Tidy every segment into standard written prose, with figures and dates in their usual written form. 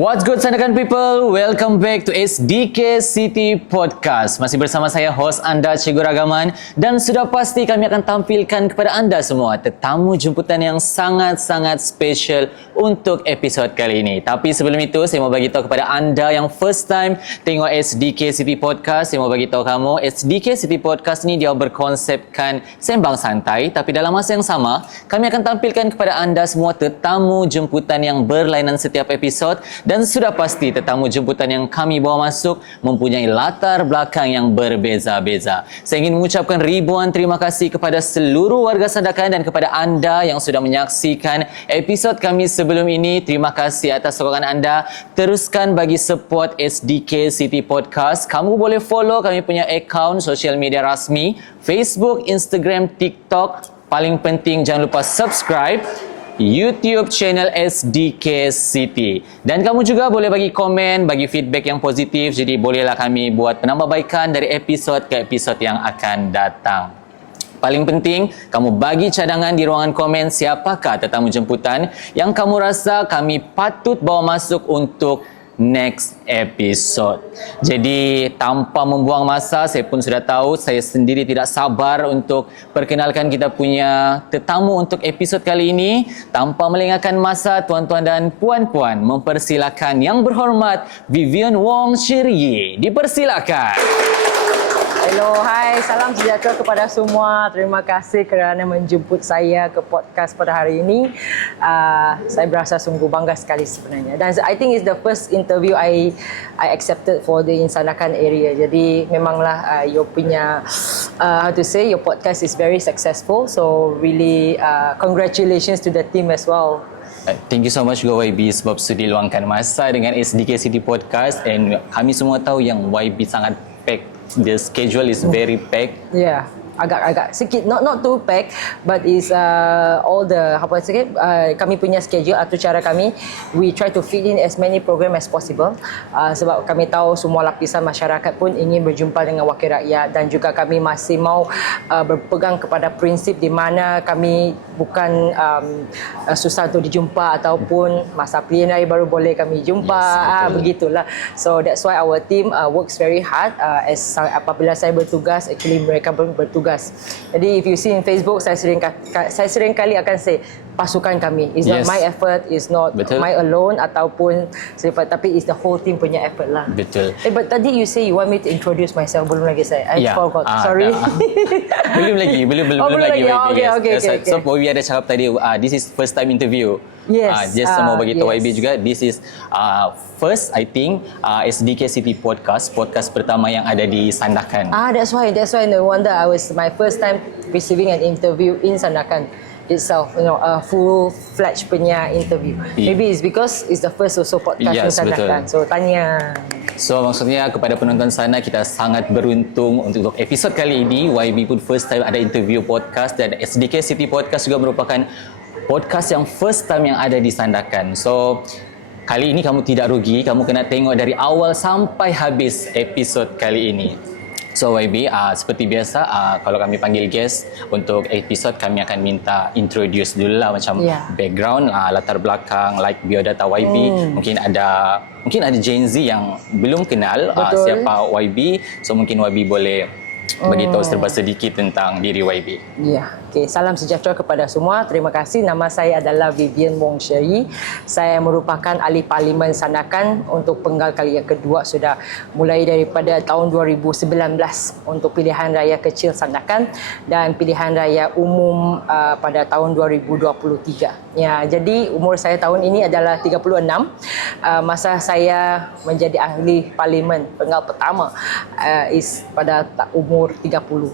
What's good Sandakan people? Welcome back to SDKCity Podcast. Masih bersama saya host anda Cikgu Ragaman dan sudah pasti kami akan tampilkan kepada anda semua tetamu jemputan yang sangat-sangat special untuk episod kali ini. Tapi sebelum itu saya mau bagi tahu kepada anda yang first time tengok SDKCity Podcast, saya mau bagi tahu kamu SDKCity Podcast ni dia berkonsepkan sembang santai, tapi dalam masa yang sama kami akan tampilkan kepada anda semua tetamu jemputan yang berlainan setiap episod. Dan sudah pasti tetamu jemputan yang kami bawa masuk mempunyai latar belakang yang berbeza-beza. Saya ingin mengucapkan ribuan terima kasih kepada seluruh warga Sandakan dan kepada anda yang sudah menyaksikan episod kami sebelum ini. Terima kasih atas sokongan anda. Teruskan bagi support SDKCity Podcast. Kamu boleh follow kami punya akaun sosial media rasmi, Facebook, Instagram, TikTok. Paling penting jangan lupa subscribe YouTube channel SDKCity. Dan kamu juga boleh bagi komen, bagi feedback yang positif. Jadi bolehlah kami buat penambahbaikan dari episod ke episod yang akan datang. Paling penting, kamu bagi cadangan di ruangan komen siapakah tetamu jemputan yang kamu rasa kami patut bawa masuk untuk next episode. Jadi tanpa membuang masa, saya pun sudah tahu saya sendiri tidak sabar untuk perkenalkan kita punya tetamu untuk episod kali ini. Tanpa melengahkan masa, tuan-tuan dan puan-puan, mempersilakan yang berhormat VIVIAN Wong SHIR YEE. Dipersilakan. Hello, hai, salam sejahtera kepada semua. Terima kasih kerana menjemput saya ke podcast pada hari ini. Saya berasa sungguh bangga sekali sebenarnya. Dan I think it's the first interview I accepted for the Sandakan area. Jadi memanglah you punya your podcast is very successful. So really congratulations to the team as well. Thank you so much juga YB sebab sudi luangkan masa dengan SDKCity Podcast, and kami semua tahu yang YB sangat packed. The schedule is very packed. Yeah, agak sikit, not too packed, but is all the kami punya schedule atau cara kami, we try to fit in as many program as possible. Sebab kami tahu semua lapisan masyarakat pun ingin berjumpa dengan wakil rakyat, dan juga kami masih mau berpegang kepada prinsip di mana kami bukan susah untuk dijumpa ataupun masa pilihan raya baru boleh kami jumpa. Yes, begitulah. So that's why our team works very hard. Apabila saya bertugas, actually mereka pun bertugas. Jadi if you see in Facebook, saya sering kali akan say pasukan kami. It's not my effort, it's not my alone ataupun tapi it's the whole team punya effort lah. Betul. But tadi you say you want me to introduce myself. Belum lagi saya. I forgot. Sorry. Belum lagi. Belum lagi. Okay. So YB ada cakap tadi, this is first time interview. Yes. Just mau bagi tahu YB juga, this is first I think SDKCity podcast pertama yang ada di Sandakan. That's why no wonder I was my first time receiving an interview in Sandakan itself, a full-fledged punya interview. Maybe it's because it's the first also podcast in Sandakan. So tanya. So maksudnya kepada penonton sana, kita sangat beruntung untuk episod kali ini YB pun first time ada interview podcast, dan SDKCity Podcast juga merupakan podcast yang first time yang ada di Sandakan. So kali ini kamu tidak rugi, kamu kena tengok dari awal sampai habis episod kali ini. So YB, seperti biasa, kalau kami panggil guest untuk episod, kami akan minta introduce dulu lah, macam background, latar belakang, like biodata YB. Mungkin ada Gen Z yang belum kenal siapa YB. So mungkin YB boleh bagi tahu serba sedikit tentang diri YB. Salam sejahtera kepada semua. Terima kasih. Nama saya adalah VIVIAN Wong SHIR YEE. Saya merupakan ahli parlimen Sandakan untuk penggal kali yang kedua, sudah mulai daripada tahun 2019 untuk pilihan raya kecil Sandakan dan pilihan raya umum pada tahun 2023. Jadi umur saya tahun ini adalah 36. Masa saya menjadi ahli parlimen penggal pertama is pada umur 30.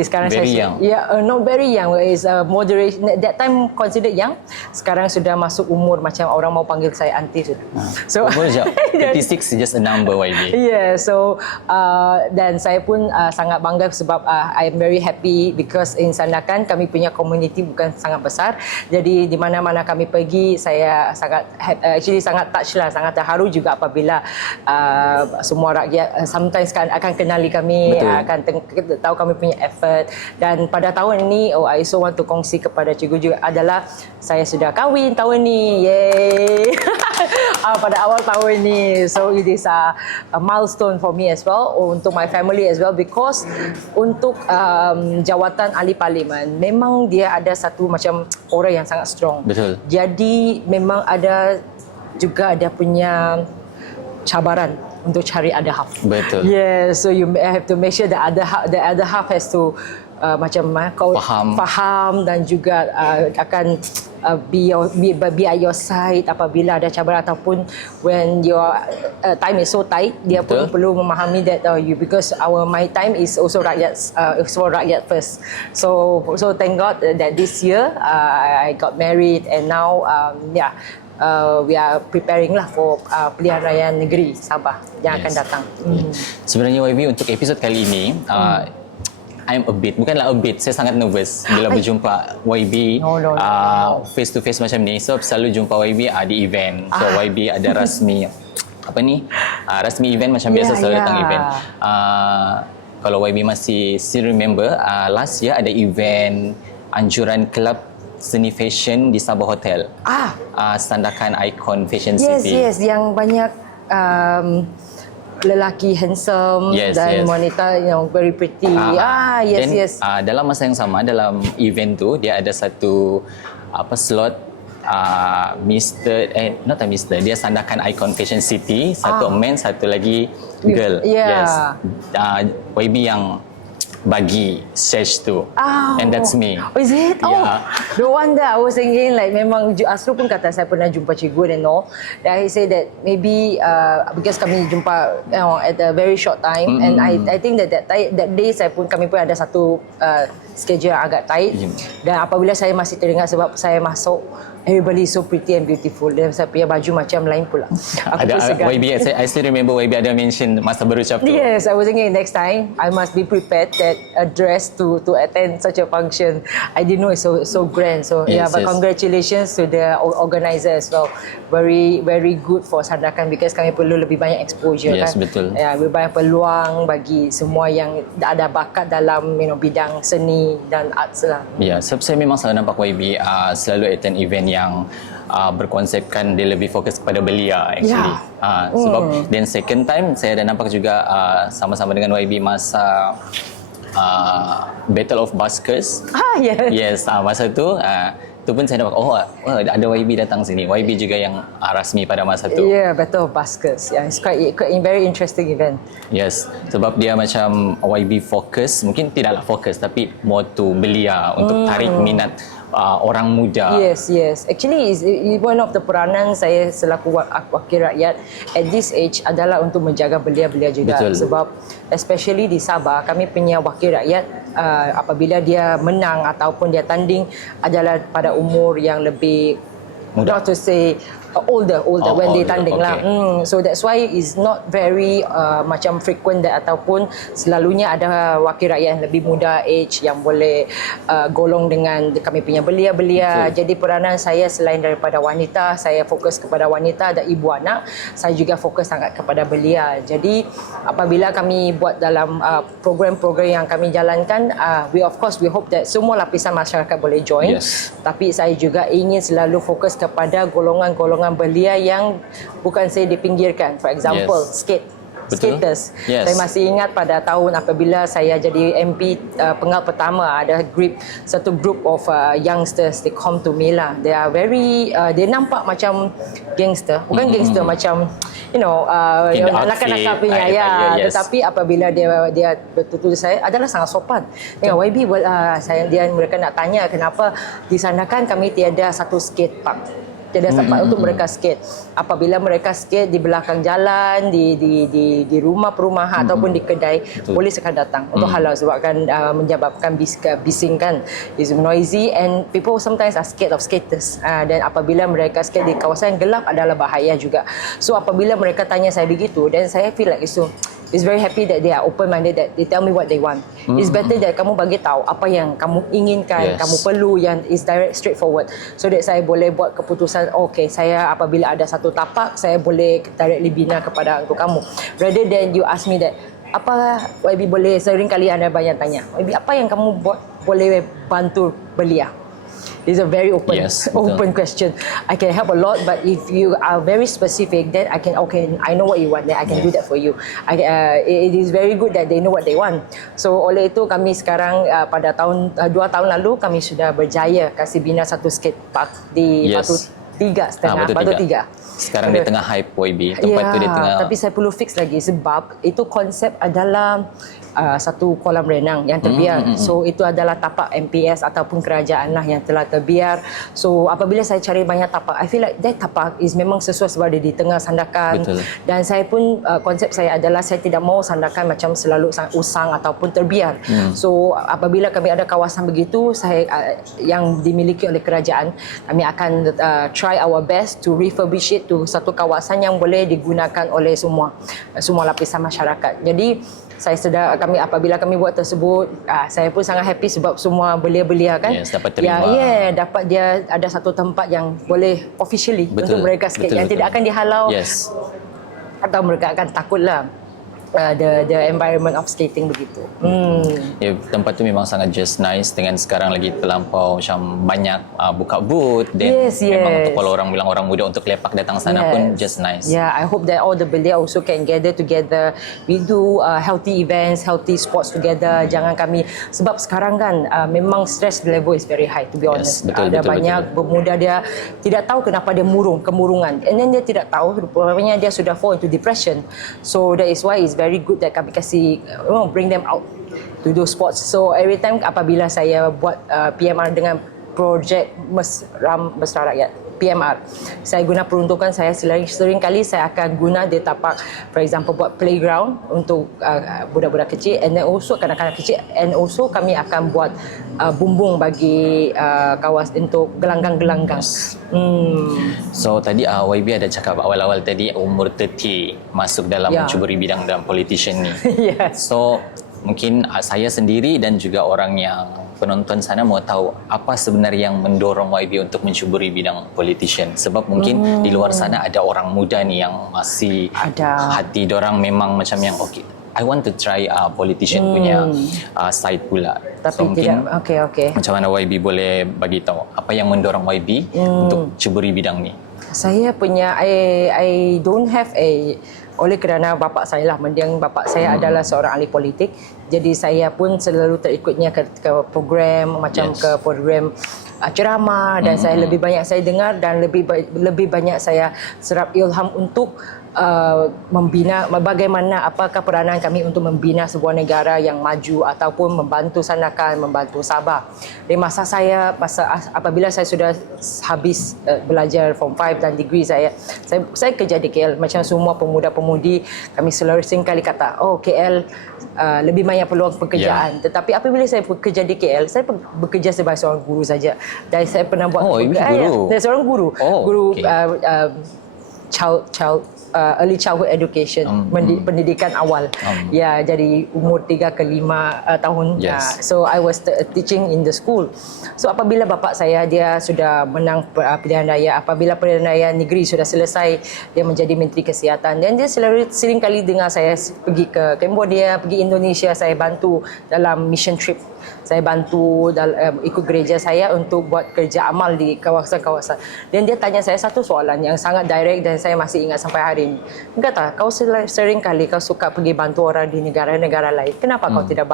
Sekarang very young. Not very young. Is moderate. That time considered young. Sekarang sudah masuk umur macam orang mau panggil saya auntie sudah. So umur 36 just a number YB. So dan saya pun sangat bangga sebab I am very happy because in Sandakan kami punya community bukan sangat besar. Jadi di mana-mana kami pergi, saya sangat sangat touch lah, sangat terharu juga apabila semua rakyat sometimes akan kenali kami, akan tahu kami punya effort. Dan pada tahun ini, I also want to kongsi kepada Cikgu juga adalah saya sudah kahwin tahun ni. Yeay. pada awal tahun ni. So it is a milestone for me as well, untuk my family as well, because untuk jawatan ahli parlimen memang dia ada satu macam orang yang sangat strong. Betul. Jadi memang ada juga dia punya cabaran untuk cari other half. Betul. Yes, so you have to make sure the other half has to kau faham dan juga akan be at your side apabila ada cabaran, ataupun when your time is so tight, dia pun perlu memahami that because my time is also rakyat first. So thank God that this year I got married, and now we are preparing lah for pilihan raya negeri Sabah yang akan datang. Sebenarnya YB, untuk episod kali ini bukanlah a bit, saya sangat nervous bila berjumpa YB face to face macam ni. So selalu jumpa YB di event. So YB ada rasmi rasmi event macam biasa selalu datang event. Kalau YB masih still remember, last year ada event anjuran kelab seni fashion di Sabah Hotel. Sandakan ikon fashion city. Yes, yang banyak lelaki handsome dan wanita very pretty. Yes. Dalam masa yang sama, dalam event tu dia ada satu slot dia sandakan ikon fashion city, satu men, satu lagi girl. YB yang bagi stage tu, and that's me. Oh, is it? No wonder I was thinking like memang Asru pun kata saya pernah jumpa Cikgu and all. Then I say that maybe because kami jumpa at a very short time, and I think that day kami pun ada satu schedule yang agak tight. Dan apabila saya masih teringat sebab saya masuk, everybody is so pretty and beautiful. Dan saya punya baju macam lain pula. YB, I still remember YB ada mention masa berucap tu. Yes, I was thinking next time I must be prepared that dress to attend such a function. I didn't know it's so grand. So but congratulations to the organizer as well. Very very good for Sandakan, because kami perlu lebih banyak exposure. Yes, betul. Lebih banyak peluang bagi semua yang ada bakat dalam bidang seni dan arts lah. Sebab saya memang selalu nampak YB selalu attend event yang berkonsepkan dia lebih fokus kepada belia actually. Sebab then second time saya dah nampak juga sama-sama dengan YB masa Battle of Buskers. Yes, masa tu pun saya nampak ada YB datang sini. YB juga yang rasmi pada masa tu. Battle of Buskers. It's quite very interesting event. Yes, sebab dia macam YB fokus, mungkin tidaklah fokus tapi more to belia untuk tarik minat orang muda. Yes. Actually, one of the peranan saya selaku wakil rakyat at this age adalah untuk menjaga belia-belia juga. Betul. Sebab especially di Sabah, kami punya wakil rakyat apabila dia menang ataupun dia tanding adalah pada umur yang lebih muda. Not to say older when they tanding lah. So that's why it's not very macam frequent that, ataupun selalunya ada wakil rakyat yang lebih muda age yang boleh golong dengan kami punya belia-belia. Jadi peranan saya selain daripada wanita, saya fokus kepada wanita dan ibu anak, saya juga fokus sangat kepada belia. Jadi apabila kami buat dalam program-program yang kami jalankan, we hope that semua lapisan masyarakat boleh join. Tapi saya juga ingin selalu fokus kepada golongan-golongan belia yang bukan saya dipinggirkan. For example, skaters. Saya masih ingat pada tahun apabila saya jadi MP penggal pertama, ada satu group of youngsters, they come to me lah. They are very dia nampak macam gangster, bukan gangster macam nakal-nakal punya tetapi apabila dia betul-betul saya adalah sangat sopan. YB mereka nak tanya kenapa di sana kan kami tiada satu skate park. Tiada tempat untuk mereka skate. Apabila mereka skate di belakang jalan, di rumah perumahan ataupun di kedai, polis akan datang untuk halau sebab akan menyebabkan bising kan. It's noisy and people sometimes are scared of skaters. Dan apabila mereka skate di kawasan gelap adalah bahaya juga. So apabila mereka tanya saya begitu, dan saya feel like it's very happy that they are open-minded, that they tell me what they want. It's better that kamu bagi tahu apa yang kamu inginkan, kamu perlu, yang is direct, straightforward. So that saya boleh buat keputusan, saya apabila ada satu tapak, saya boleh directly bina kepada untuk kamu. Rather than you ask me that, apa YB boleh, sering kali anda banyak tanya, YB apa yang kamu boleh bantu belia? It's a very open Yes, betul. open question. I can help a lot, but if you are very specific, then I know what you want, then I can do that for you. It is very good that they know what they want. So oleh itu kami sekarang pada 2 tahun lalu kami sudah berjaya kasih bina satu skate park di Yes. Batu 3.5, Batu 3. Sekarang dia tengah hype YB. Tempat tu dia tengah. Tapi saya perlu fix lagi sebab itu konsep adalah satu kolam renang yang terbiar. So itu adalah tapak MPS ataupun kerajaan lah yang telah terbiar. So apabila saya cari banyak tapak, I feel like that tapak is memang sesuai sebab dia di tengah sandakan. Betul. Dan saya pun konsep saya adalah saya tidak mau sandakan macam selalu usang ataupun terbiar. So apabila kami ada kawasan begitu, saya yang dimiliki oleh kerajaan, kami akan try our best to refurbish it to satu kawasan yang boleh digunakan oleh semua lapisan masyarakat. Jadi apabila kami buat tersebut, saya pun sangat happy sebab semua belia-belia kan. Yes, dapat terima. Dapat dia ada satu tempat yang boleh officially untuk mereka skate yang tidak akan dihalau. Yes. Atau mereka akan takutlah the environment of skating begitu. Ya, tempat tu memang sangat just nice dengan sekarang lagi terlampau macam banyak buka booth dan memang untuk kalau orang bilang orang muda untuk lepak datang sana pun just nice. Yeah, I hope that all the belia also can gather together. We do healthy events, healthy sports together. Jangan kami sebab sekarang kan memang stress level is very high to be honest. Betul, Ada banyak pemuda dia tidak tahu kenapa dia kemurungan. And then dia tidak tahu rupanya dia sudah fall into depression. So that is why it's very good that kami kasih bring them out to do sports. So every time apabila saya buat PMR dengan projek Mesra Rakyat PMR, saya guna peruntukan saya sering kali saya akan guna di tapak, for example buat playground untuk budak-budak kecil, and then also kanak-kanak kecil, and also kami akan buat bumbung bagi kawasan untuk gelanggang-gelanggang. So tadi YB ada cakap awal-awal tadi umur 30 masuk dalam mencuburi bidang dalam politician ni. Yes. So mungkin saya sendiri dan juga orang yang penonton sana mau tahu apa sebenarnya yang mendorong YB untuk mencuburi bidang politician, sebab mungkin di luar sana ada orang muda ni yang masih hati dorang memang macam yang I want to try politician punya side pula. Tapi so, mungkin okay. Macam mana YB boleh bagi tahu apa yang mendorong YB untuk cuburi bidang ni? Saya punya I don't have oleh kerana bapa saya lah mendiang, bapa saya adalah seorang ahli politik, jadi saya pun selalu terikutnya ke program macam ke program ceramah, dan saya lebih banyak saya dengar dan lebih banyak saya serap ilham untuk membina bagaimana apakah peranan kami untuk membina sebuah negara yang maju ataupun membantu sandakan, membantu Sabah. Di masa apabila saya sudah habis belajar form 5 dan degree saya kerja di KL macam semua pemuda-pemudi, kami selalu kali kata KL lebih banyak peluang pekerjaan. Tetapi apabila saya bekerja di KL, saya bekerja sebagai seorang guru saja. Dan saya pernah buat guru. Saya seorang guru. Early childhood education, pendidikan awal. Ya, jadi umur 3 ke 5 tahun. So I was teaching in the school. So apabila bapa saya dia sudah menang pilihan raya, apabila pilihan raya negeri sudah selesai, dia menjadi Menteri Kesihatan, dan dia sering kali dengar saya pergi ke Cambodia, pergi Indonesia, saya bantu dalam mission trip. Saya bantu ikut gereja saya untuk buat kerja amal di kawasan-kawasan. Dan dia tanya saya satu soalan yang sangat direct dan saya masih ingat sampai hari ini. Dia kata, kau sering kali kau suka pergi bantu orang di negara-negara lain. Kenapa kau tidak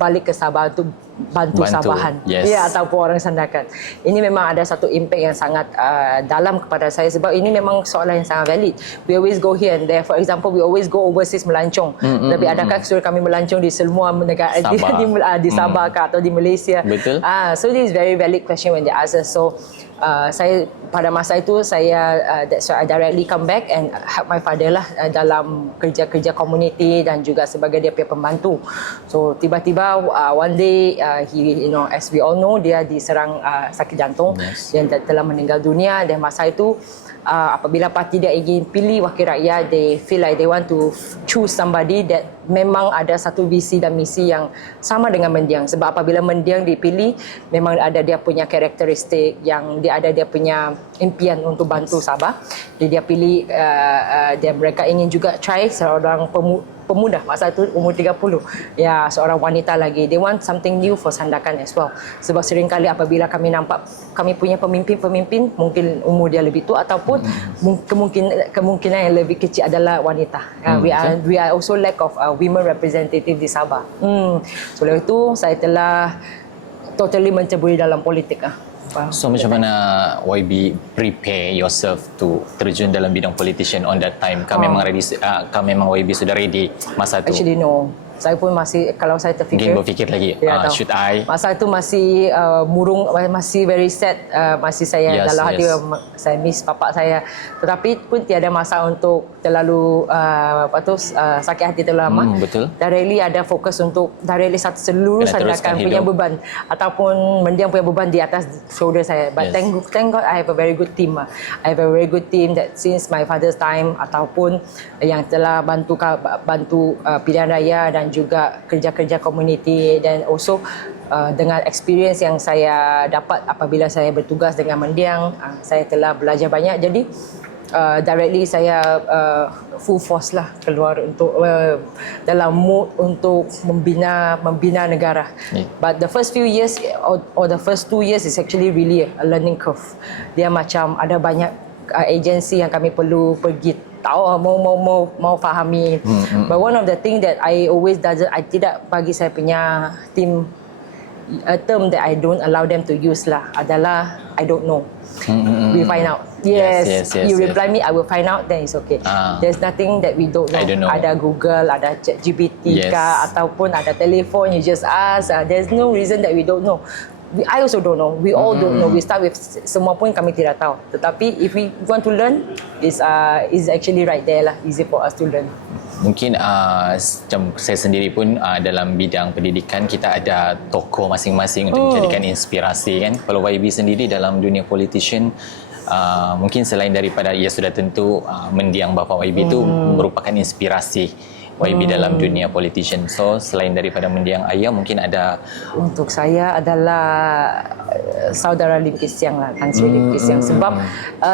balik ke Sabah untuk bantu Sabahan? Ya, ataupun orang sandakan. Ini memang ada satu impact yang sangat dalam kepada saya sebab ini memang soalan yang sangat valid. We always go here and there. For example, we always go overseas melancong. Tapi adakah suruh kami melancong di semua negara di Sabah atau di Malaysia? Betul. So this is very valid question when they ask us. So saya pada masa itu that's why I directly come back and help my father lah dalam kerja-kerja community dan juga sebagai dia punya pembantu. So tiba-tiba one day he, as we all know, dia diserang sakit jantung dan telah meninggal dunia. Dan masa itu apabila parti dia ingin pilih wakil rakyat, they feel like they want to choose somebody that memang ada satu visi dan misi yang sama dengan mendiang. Sebab apabila mendiang dipilih, memang ada dia punya karakteristik yang dia ada dia punya impian untuk bantu Sabah. Jadi dia pilih mereka ingin juga try seorang pemuda, masa itu umur 30. Ya, seorang wanita lagi. They want something new for Sandakan as well. Sebab seringkali apabila kami nampak kami punya pemimpin-pemimpin mungkin umur dia lebih tua ataupun kemungkinan yang lebih kecil adalah wanita. We are also lack of women representative di Sabah. So oleh itu saya telah totally menceburi dalam politik. So macam mana YB prepare yourself to terjun dalam bidang politician on that time? Kau memang ready, kau memang YB sudah ready masa tu? Actually no. Saya pun masih, kalau saya terfikir, mungkin berfikir lagi, should I? Masa itu masih murung, masih very sad, masih saya dalam hati saya miss bapak saya. Tetapi pun tiada masa untuk terlalu sakit hati terlalu lama. Betul. Directly ada fokus untuk directly seluruh Sandakan punya beban ataupun mendiang punya beban di atas shoulder saya. But thank God I have a very good team. I have a very good team that since my father's time ataupun yang telah bantu pilihan raya dan juga kerja-kerja community dan also dengan experience yang saya dapat apabila saya bertugas dengan mendiang, saya telah belajar banyak. Jadi directly saya full force lah keluar untuk dalam mood untuk membina negara. But the first few years or the first 2 years is actually really a learning curve. Dia macam ada banyak agensi yang kami perlu pergi tahu mau fahami. But one of the thing that I always I tidak bagi saya punya team a term that I don't allow them to use lah adalah I don't know. We find out. Yes, you reply me, I will find out. Then it's okay. There's nothing that we don't know. I don't know. Ada Google, ada ChatGPT ataupun ada telefon. You just ask. There's no reason that we don't know. I also don't know. We all don't know. We start with semua pun kami tidak tahu. Tetapi if we want to learn, is actually right there lah. Easy for us to learn. Mungkin macam saya sendiri pun dalam bidang pendidikan kita ada tokoh masing-masing untuk dijadikan inspirasi kan. Kalau YB sendiri dalam dunia politician, mungkin selain daripada sudah tentu mendiang bapa YB itu merupakan inspirasi YB dalam dunia politician. So selain daripada mendiang ayah, mungkin ada untuk saya adalah saudara Lim Kee Siang lah, Tan Sri Lim Kee Siang. Sebab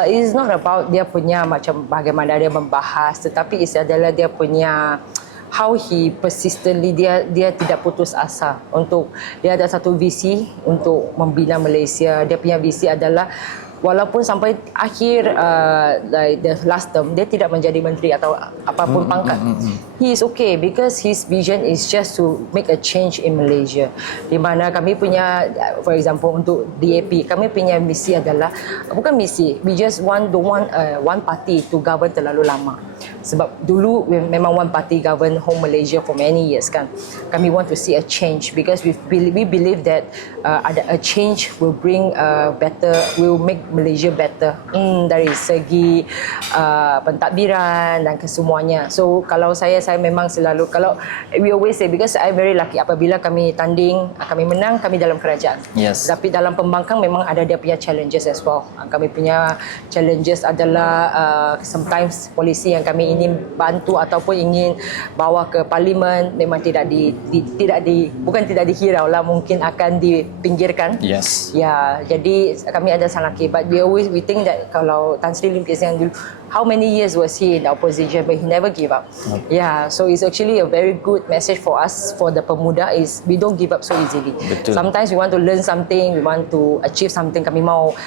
it's not about dia punya macam bagaimana dia membahas, tetapi it's adalah dia punya how he persistently dia tidak putus asa untuk dia ada satu visi untuk membina Malaysia. Dia punya visi adalah walaupun sampai akhir like the last term dia tidak menjadi menteri atau apapun pangkat, he is okay because his vision is just to make a change in Malaysia. Di mana kami punya, for example untuk DAP, kami punya misi adalah bukan misi, we just don't want one party to govern terlalu lama. Sebab dulu memang one party govern whole Malaysia for many years kan. Kami want to see a change because we believe that a change will bring will make Malaysia better dari segi pentadbiran dan kesemuanya. So kalau saya memang selalu, kalau we always say, because I very lucky apabila kami tanding, kami menang, kami dalam kerajaan. Tapi dalam pembangkang memang ada dia punya challenges as well. Kami punya challenges adalah sometimes polisi yang kami ingin bantu ataupun ingin bawa ke parlimen memang bukan tidak dihirau lah, mungkin akan dipinggirkan. Ya, jadi kami ada sangat laki. But we think that kalau Tan Sri Lim Kee Siang dulu, how many years was he in the opposition, but he never give up. Yeah, so it's actually a very good message for us, for the pemuda, is we don't give up so easily. Sometimes we want to learn something, we want to achieve something, kami mau,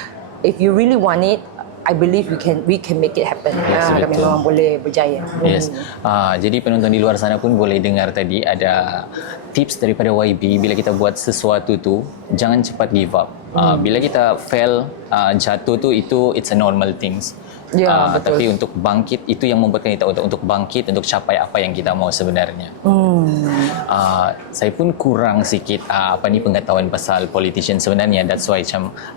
if you really want it, I believe we can make it happen. Kami memang boleh berjaya. Jadi penonton di luar sana pun boleh dengar tadi ada tips daripada YB, bila kita buat sesuatu tu jangan cepat give up. Bila kita fail, jatuh tu it's a normal things. Tapi untuk bangkit, itu yang membuatkan kita untuk bangkit, untuk capai apa yang kita mau sebenarnya. Saya pun kurang sikit pengetahuan pasal politician sebenarnya. That's why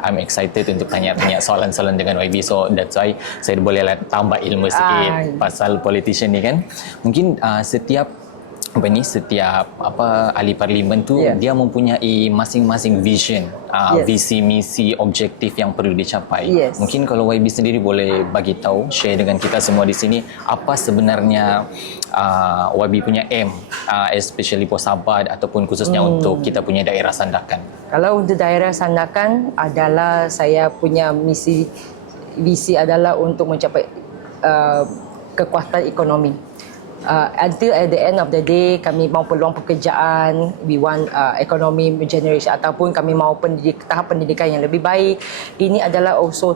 I'm excited untuk tanya-tanya soalan-soalan dengan YB. So that's why saya boleh tambah ilmu sikit pasal politician ni kan. Mungkin setiap ahli parlimen tu dia mempunyai masing-masing vision, visi misi objektif yang perlu dicapai. Mungkin kalau YB sendiri boleh bagi tahu, share dengan kita semua di sini, apa sebenarnya YB punya aim, especially for Sabah ataupun khususnya untuk kita punya daerah Sandakan. Kalau untuk daerah Sandakan adalah saya punya visi adalah untuk mencapai kekuatan ekonomi. until at the end of the day kami mahu peluang pekerjaan, we want economy generation ataupun kami mahu tahap pendidikan yang lebih baik. Ini adalah also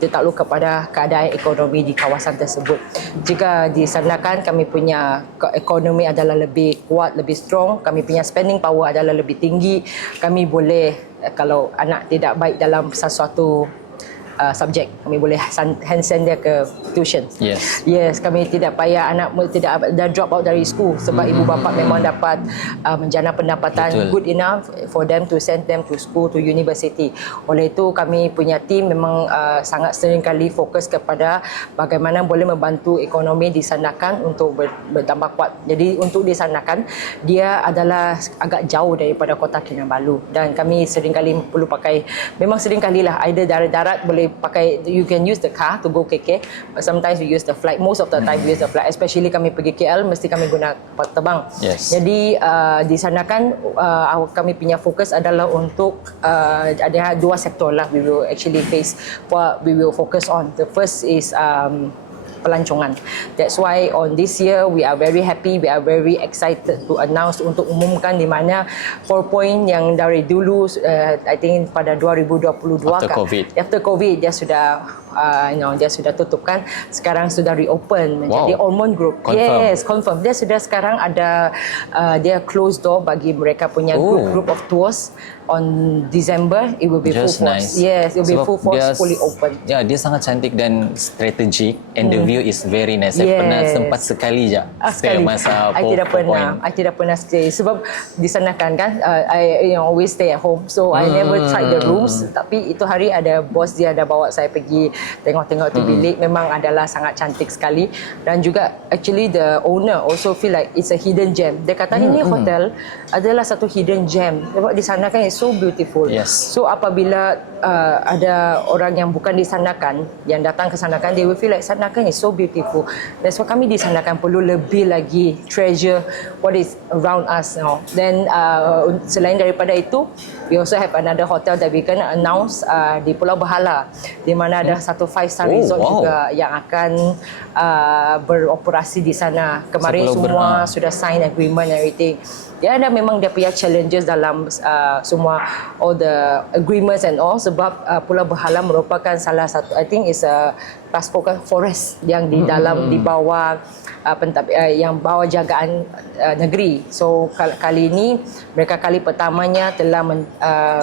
tertakluk kepada keadaan ekonomi di kawasan tersebut. Jika disandarkan kami punya ekonomi adalah lebih kuat, lebih strong, kami punya spending power adalah lebih tinggi, kami boleh kalau anak tidak baik dalam sesuatu subjek, kami boleh hand send dia ke tuition. Yes, kami tidak payah anak tidak dah drop out dari school sebab ibu bapa memang dapat menjana pendapatan good enough for them to send them to school, to university. Oleh itu kami punya team memang sangat sering kali fokus kepada bagaimana boleh membantu ekonomi disandarkan untuk bertambah kuat. Jadi untuk disandarkan dia adalah agak jauh daripada Kota Kinabalu dan kami sering kali perlu pakai, memang sering kalilah either darat boleh pakai, you can use the car to go KK, but sometimes we use the flight. Most of the time we use the flight, especially kami pergi KL mesti kami guna kapal terbang. Jadi di sana kan kami punya fokus adalah untuk ada dua sektor lah we will actually face, what we will focus on. The first is pelancongan. That's why on this year we are very happy, we are very excited to announce untuk umumkan di mana 4 point yang dari dulu I think pada 2022 after COVID dia sudah dia sudah tutup kan, sekarang sudah reopen menjadi Almond Group. Yes, confirm. Dia sudah sekarang ada dia close door bagi mereka punya group of tours on December. It will be full force. Yes, it will be full force, fully open. Ya, dia sangat cantik dan strategic and the view is very nice. Saya pernah sempat sekali je stay masa I tidak pernah stay sebab di sana kan I always stay at home, so I never tried the rooms. Tapi itu hari ada bos dia ada bawa saya pergi tengok-tengok tu bilik, memang adalah sangat cantik sekali. Dan juga actually the owner also feel like it's a hidden gem. Dia kata ini hotel adalah satu hidden gem sebab di sana kan it's so beautiful. So apabila ada orang yang bukan di sana kan yang datang ke sana kan, they will feel like sana kan is so beautiful. That's why kami di sana kan perlu lebih lagi treasure what is around us now. Then selain daripada itu, we also have another hotel that we gonna announce di Pulau Bahala, di mana ada satu 5-star resort juga yang akan beroperasi di sana. Kemarin semua sudah sign agreement and everything. Dia ada memang dia punya challenges dalam semua all the agreements and all sebab Pulau Bahala merupakan salah satu, I think is a transport forest yang di dalam di bawah yang bawah jagaan negeri. So kali ini mereka kali pertamanya telah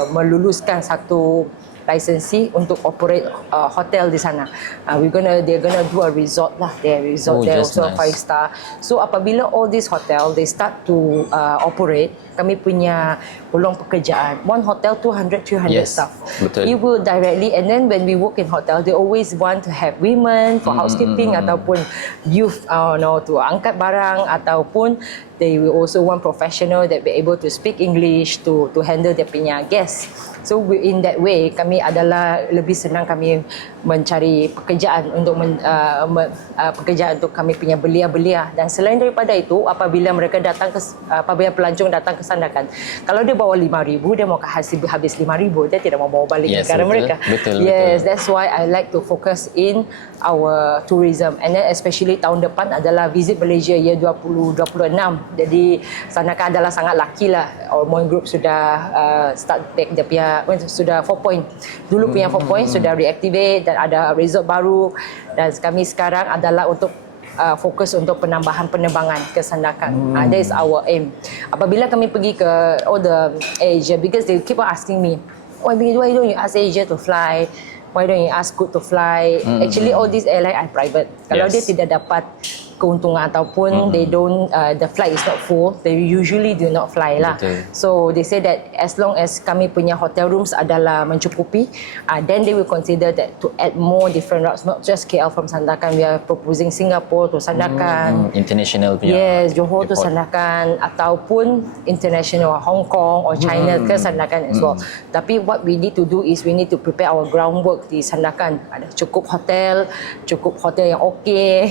meluluskan satu lisensi untuk operate hotel di sana. They're gonna do a resort lah. Their resort there also 5-star. So apabila all these hotel they start to operate, kami punya peluang pekerjaan. One hotel 200-300 staff. It will directly, and then when we work in hotel, they always want to have women for housekeeping ataupun youth to angkat barang, ataupun they will also want professional that be able to speak English to handle their punya guests. So in that way kami adalah lebih senang kami mencari pekerjaan untuk pekerjaan untuk kami punya belia-belia. Dan selain daripada itu, apabila mereka datang apabila pelancong datang ke sana kan, kalau dia bawa 5,000 dia mau habis 5,000, dia tidak mau bawa balik negara mereka. Betul. That's why I like to focus in our tourism, and then especially tahun depan adalah Visit Malaysia year 2026. Jadi sana kan adalah sangat lucky lah. Almond Group sudah start back dia punya sudah 4 point. Dulu punya 4 point sudah reactivate dan ada resort baru, dan kami sekarang adalah untuk fokus untuk penambahan penerbangan ke Sandakan. That is our aim. Apabila kami pergi ke all the Asia, because they keep on asking me, why don't you ask Asia to fly? Why don't you ask Scoot to fly? Actually all these airline are private. Kalau dia tidak dapat keuntungan ataupun they don't the flight is not full, they usually do not fly lah. So they say that as long as kami punya hotel rooms adalah mencukupi, then they will consider that to add more different routes, not just KL from Sandakan. We are proposing Singapore to Sandakan, international punya Johor to Sandakan, ataupun international Hong Kong or China ke Sandakan as well. Tapi what we need to do is we need to prepare our groundwork di Sandakan. Ada cukup hotel yang okay,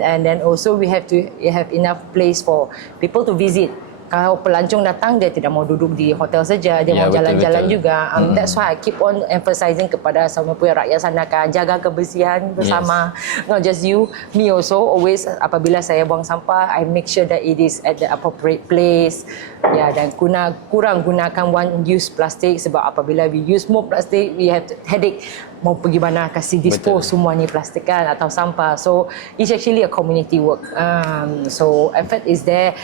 and then also we have to have enough place for people to visit. kalau pelancong datang, dia tidak mau duduk di hotel saja, dia mau jalan-jalan juga. That's why I keep on emphasizing kepada semua rakyat Sandakan, jaga kebersihan bersama. Not just you, me also. Always apabila saya buang sampah, I make sure that it is at the appropriate place. Dan kurang gunakan one use plastik, sebab apabila we use more plastik, we have headache mau pergi mana kasih dispose semua ni plastik kan atau sampah. So it's actually a community work. So effort is there.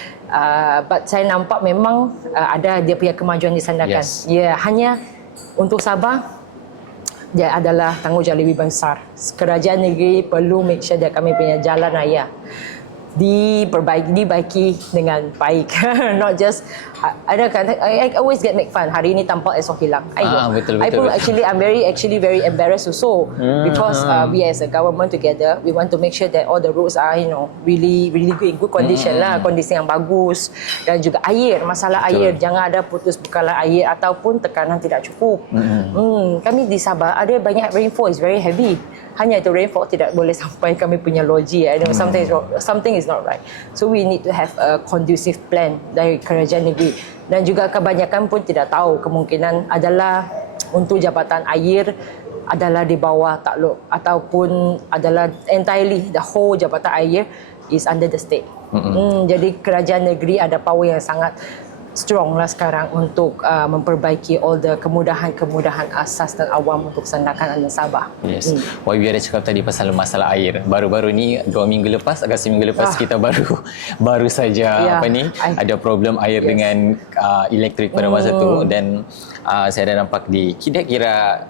But saya nampak memang ada dia punya kemajuan di Sandakan. Hanya untuk Sabah, dia adalah tanggungjawab lebih besar. Kerajaan negeri perlu make sure that kami punya jalan raya dibaiki dengan baik. Not just ada kan, I always make fun. Hari ini tampak, esok hilang. Betul. Actually, I'm very embarrassed also because we as a government together, we want to make sure that all the roads are really good, in good condition lah, kondisi yang bagus, dan juga air. Masalah air, jangan ada putus bekalan air ataupun tekanan tidak cukup. Kami di Sabah ada banyak rainfall, is very heavy. Hanya itu rainfall tidak boleh sampai kami punya loji. Something is not right. So we need to have a conducive plan dari kerajaan negeri. Dan juga kebanyakan pun tidak tahu, kemungkinan adalah untuk jabatan air adalah di bawah takluk ataupun adalah entirely the whole jabatan air is under the state. Jadi kerajaan negeri ada power yang sangat strong lah sekarang untuk memperbaiki all the kemudahan asas dan awam untuk Sandakan dan Sabah. YB ada cakap tadi pasal masalah air. Baru-baru ni 2 minggu lepas, agak seminggu lepas kita baru saja ada problem air dengan elektrik pada masa tu, dan saya dah nampak di kira-kira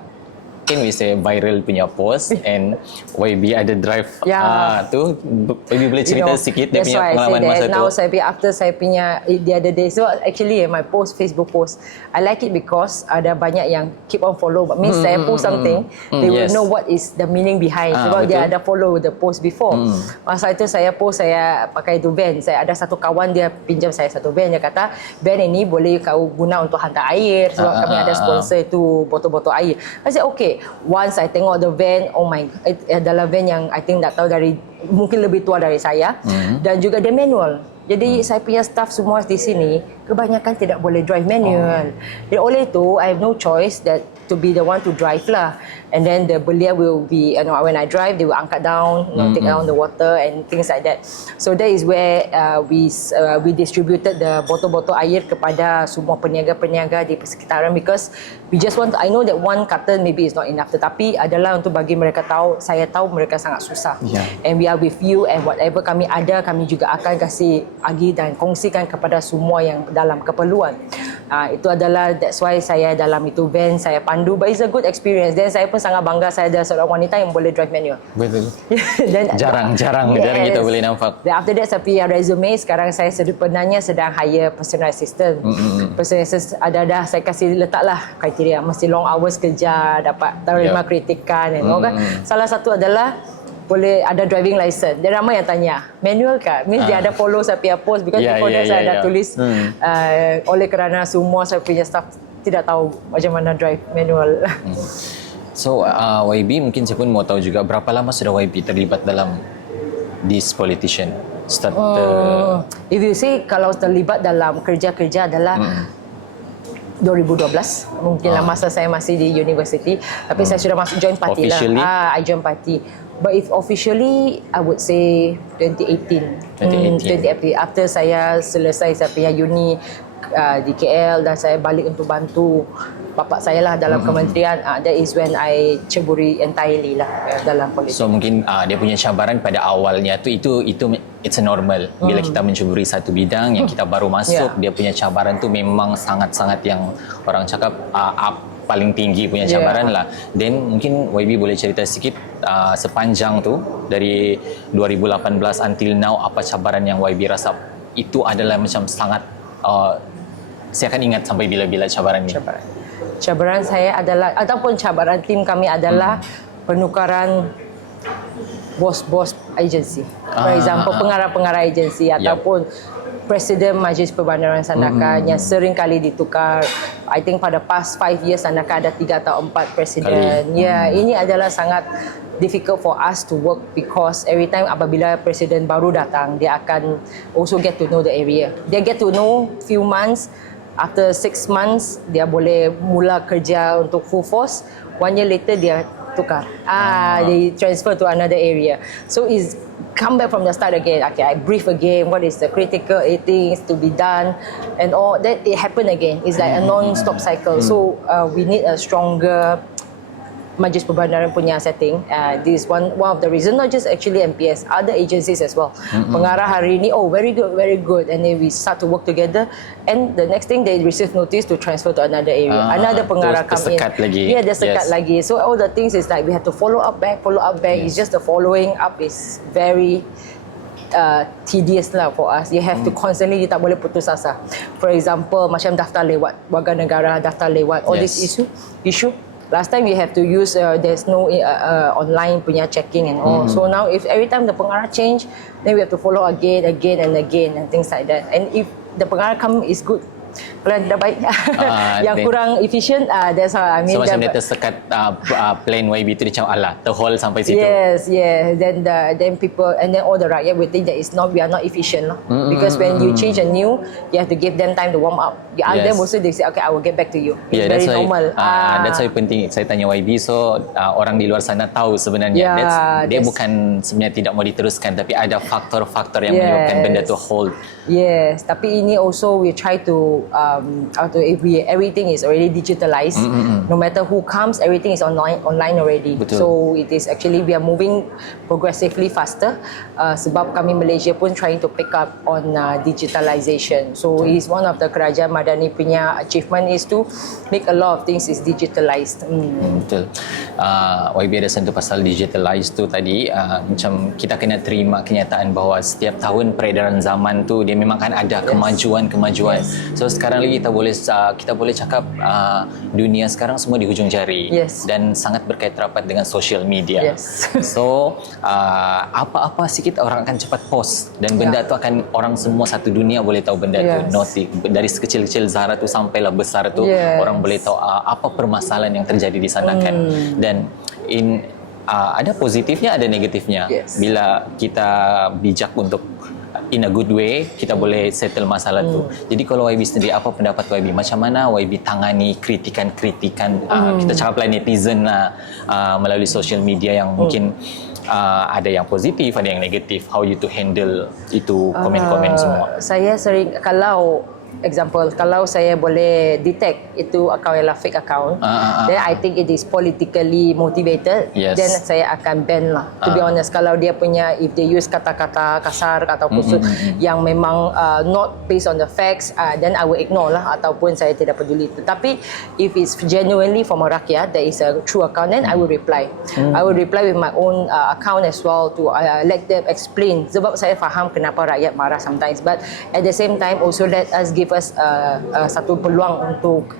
can we say viral punya post, and YB ada drive tu. YB boleh cerita sikit dia punya pengalaman masa tu. Now after saya punya the other day, so actually my Facebook post, I like it because ada banyak yang keep on follow, but means saya post something, they will know what is the meaning behind, sebab dia ada follow the post before. Masa itu saya post, saya pakai tu van. Saya ada satu kawan, dia pinjam saya satu van, dia kata van ini boleh kau guna untuk hantar air sebab kami ada sponsor itu botol-botol air. I said okay. Once I tengok the van, oh my, adalah van yang I think tak tahu dari, mungkin lebih tua dari saya, dan juga dia manual. Jadi saya punya staff semua di sini kebanyakan tidak boleh drive manual. Jadi oleh itu I have no choice that to be the one to drive lah. And then the belia will be, when I drive, they will angkat down, take down the water and things like that. So that is where we distributed the botol-botol air kepada semua peniaga-peniaga di persekitaran, because we just want I know that one carton maybe is not enough, tetapi adalah untuk bagi mereka tahu, saya tahu mereka sangat susah. And we are with you, and whatever kami ada, kami juga akan kasih bagi dan kongsikan kepada semua yang dalam keperluan. Itu adalah, that's why saya dalam itu van, saya pandu, but it's a good experience. Dan saya pun sangat bangga saya ada seorang wanita yang boleh drive manual. Betul. Jarang kita boleh nampak. Then after that, saya pergi resume. Sekarang saya sebenarnya sedang hire personal assistant. Personal assistant ada saya kasih letaklah kriteria, mesti long hours kerja, dapat terima kritikan, kan. Salah satu adalah boleh ada driving license. Dia ramai yang tanya, manual kah? Means dia ada follow saya punya post, because before that saya ada tulis oleh kerana semua saya punya staff tidak tahu macam mana drive manual. So YB, mungkin saya pun mau tahu juga berapa lama sudah YB terlibat dalam this politician? If you say kalau terlibat dalam kerja-kerja adalah 2012, mungkinlah masa saya masih di university, tapi saya sudah masuk join party lah. I join party. But if officially, I would say 2018. 2018. After saya selesai saya punya uni di KL dan saya balik untuk bantu bapak saya lah dalam kementerian, that is when I ceburi entirely lah dalam politik. So mungkin dia punya cabaran pada awalnya itu it's a normal. Bila kita menceburi satu bidang yang kita baru masuk, dia punya cabaran tu memang sangat-sangat yang orang cakap paling tinggi punya cabaran lah. Then mungkin YB boleh cerita sikit sepanjang tu dari 2018 until now, apa cabaran yang YB rasa itu adalah macam sangat saya akan ingat sampai bila-bila cabaran ni. Cabaran saya adalah, ataupun cabaran tim kami adalah penukaran bos-bos agensi. For example, pengarah-pengarah agensi ataupun Presiden Majlis Perbandaran Sandakan yang sering kali ditukar. I think pada past 5 years Sandakan ada 3 atau 4 presiden. Ini adalah sangat difficult for us to work because every time apabila presiden baru datang, dia akan also get to know the area. Dia get to know few months. After 6 months, dia boleh mula kerja untuk full force. 1 year later, dia tukar. They transfer to another area. So it's come back from the start again. Okay, I brief again. What is the critical things to be done, and all that. It happen again. It's like a non-stop cycle. So we need a stronger Majlis Perbandaran punya setting. This is one of the reasons. Not just actually MPS, other agencies as well. Pengarah hari ni, very good, and then we start to work together. And the next thing they receive notice to transfer to another area. Another pengarah come in. Lagi. Yeah, there's sekat lagi. So all the things is like we have to follow up back. It's just the following up is very tedious lah for us. You have to constantly, you tak boleh putus asa. For example, macam daftar lewat, warga negara daftar lewat, all this issue. Last time you have to use there's no online punya checking and all. So now if every time the pengarah change, then we have to follow again and things like that. And if the pengarah come is good, kalau dah baik, yang kurang efficient, that's how I mean. So macam dia tersekat plan YB tu dia macam alah terhol sampai situ. Yes. Then people and then all the rakyat will think that we are not efficient lah. Because when you change a new, you have to give them time to warm up. You ask them also, they say okay, I will get back to you. It's very normal. That's why penting saya tanya YB, so orang di luar sana tahu sebenarnya dia bukan sebenarnya tidak mau diteruskan, tapi ada faktor-faktor yang menyebabkan benda tu hold. Yes, tapi ini also we try to everything is already digitalized. No matter who comes, everything is online already. Betul. So it is actually we are moving progressively faster. Sebab kami Malaysia pun trying to pick up on digitalization. So it is one of the kerajaan Madani punya achievement is to make a lot of things is digitalized. Betul. YB ada sentuh pasal digitalized tu tadi. Macam kita kena terima kenyataan bahawa setiap tahun peredaran zaman tu dia memang kan ada kemajuan. So sekarang lagi kita boleh cakap dunia sekarang semua di hujung jari dan sangat berkait rapat dengan social media. So apa-apa sikit orang akan cepat post dan benda tu akan orang semua satu dunia boleh tahu benda tu. Notik dari sekecil-kecil Zara tu sampailah besar tu orang boleh tahu apa permasalahan yang terjadi di sana kan. Dan ada positifnya ada negatifnya. Bila kita bijak untuk in a good way, kita boleh settle masalah tu. Jadi kalau YB sendiri, apa pendapat YB? Macam mana YB tangani kritikan-kritikan kita cakaplah netizen lah, melalui social media yang mungkin ada yang positif, ada yang negatif. How you to handle itu komen-komen semua? Saya sering, kalau saya boleh detect itu account ialah fake account, then I think it is politically motivated, then saya akan ban lah. To be honest, kalau dia punya, if they use kata-kata kasar ataupun yang memang not based on the facts, then I will ignore lah, ataupun saya tidak peduli. Tetapi if it's genuinely from a rakyat, that is a true account, then I will reply. I will reply with my own account as well to let them explain. Sebab saya faham kenapa rakyat marah sometimes, but at the same time also let us give us satu peluang untuk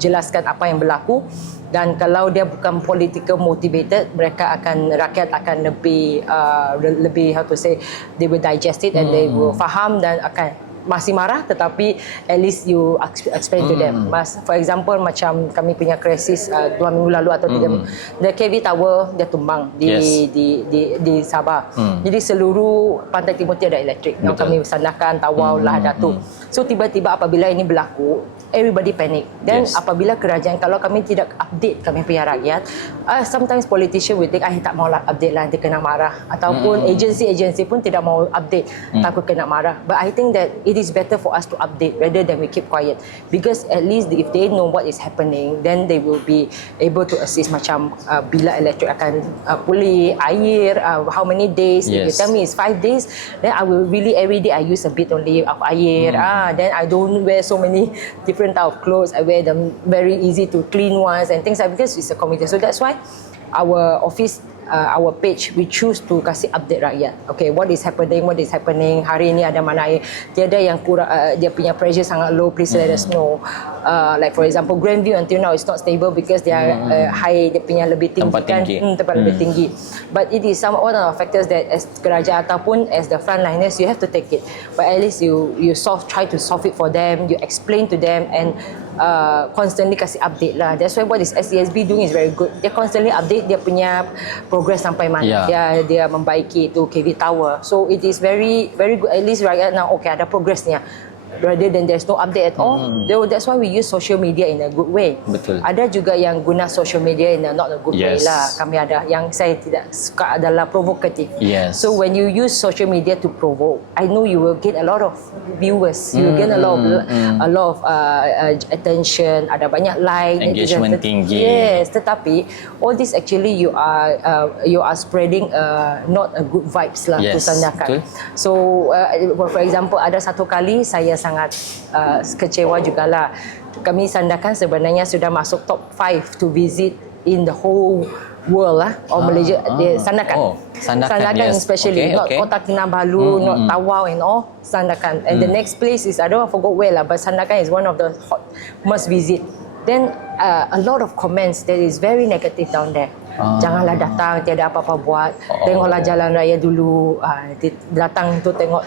jelaskan apa yang berlaku. Dan kalau dia bukan political motivated, rakyat akan lebih how to say, they will digest it and they will faham dan akan masih marah, tetapi at least you explain to them. For example, macam kami punya krisis 2 minggu lalu atau 3 minggu, the KV Tower dia tumbang di Sabah. Jadi seluruh Pantai Timur tiada elektrik. Yang kami sandarkan Tawau lah Datuk. So tiba-tiba apabila ini berlaku, everybody panic. Dan apabila kerajaan, kalau kami tidak update kami punya rakyat, sometimes politician will think, tak mau update lah, nanti kena marah. Ataupun agensi pun tidak mau update, takut kena marah. But I think that it is better for us to update rather than we keep quiet, because at least if they know what is happening, then they will be able to assist. Macam bila elektrik akan pulih, air, how many days. If you tell me it's 5 days, then I will really every day I use a bit only of air. Then I don't wear so many different type of clothes. I wear them very easy to clean ones and things like, because it's a community. So that's why our office our page, we choose to kasih update rakyat. Okay, what is happening, hari ini ada mana air. Tiada yang kurang, dia punya pressure sangat low, please let us know. Like for example, Grandview until now is not stable because they are high, dia punya lebih tinggi tempat lebih tinggi. But it is one of the factors that as kerajaan ataupun as the frontliners, you have to take it. But at least you try to solve it for them, you explain to them, and constantly kasih update lah. That's why what is SESB doing is very good. Dia constantly update dia punya progress sampai mana. Dia membaiki itu KV Tower. So it is very very good. At least rakyat now okay ada progressnya. Rather than there's no update at all. That's why we use social media in a good way. Betul. Ada juga yang guna social media in a not a good way lah. Kami ada yang saya tidak suka adalah provokatif. So when you use social media to provoke, I know you will get a lot of viewers. You will get a lot of attention. Ada banyak like, engagement tinggi. Yes, tetapi all this actually you are spreading not a good vibes lah to Sandakan. So for example, ada satu kali saya sangat kecewa jugalah. Kami Sandakan sebenarnya sudah masuk top 5 to visit in the whole world lah, or Malaysia. Sandakan. Sandakan especially, not Kota Kinabalu, not Tawau and all, Sandakan. And the next place is, I don't forgot where lah, but Sandakan is one of the hot must visit. Then a lot of comments that is very negative down there. Janganlah datang, tiada apa-apa buat. Tengoklah jalan raya dulu. Datang tu tengok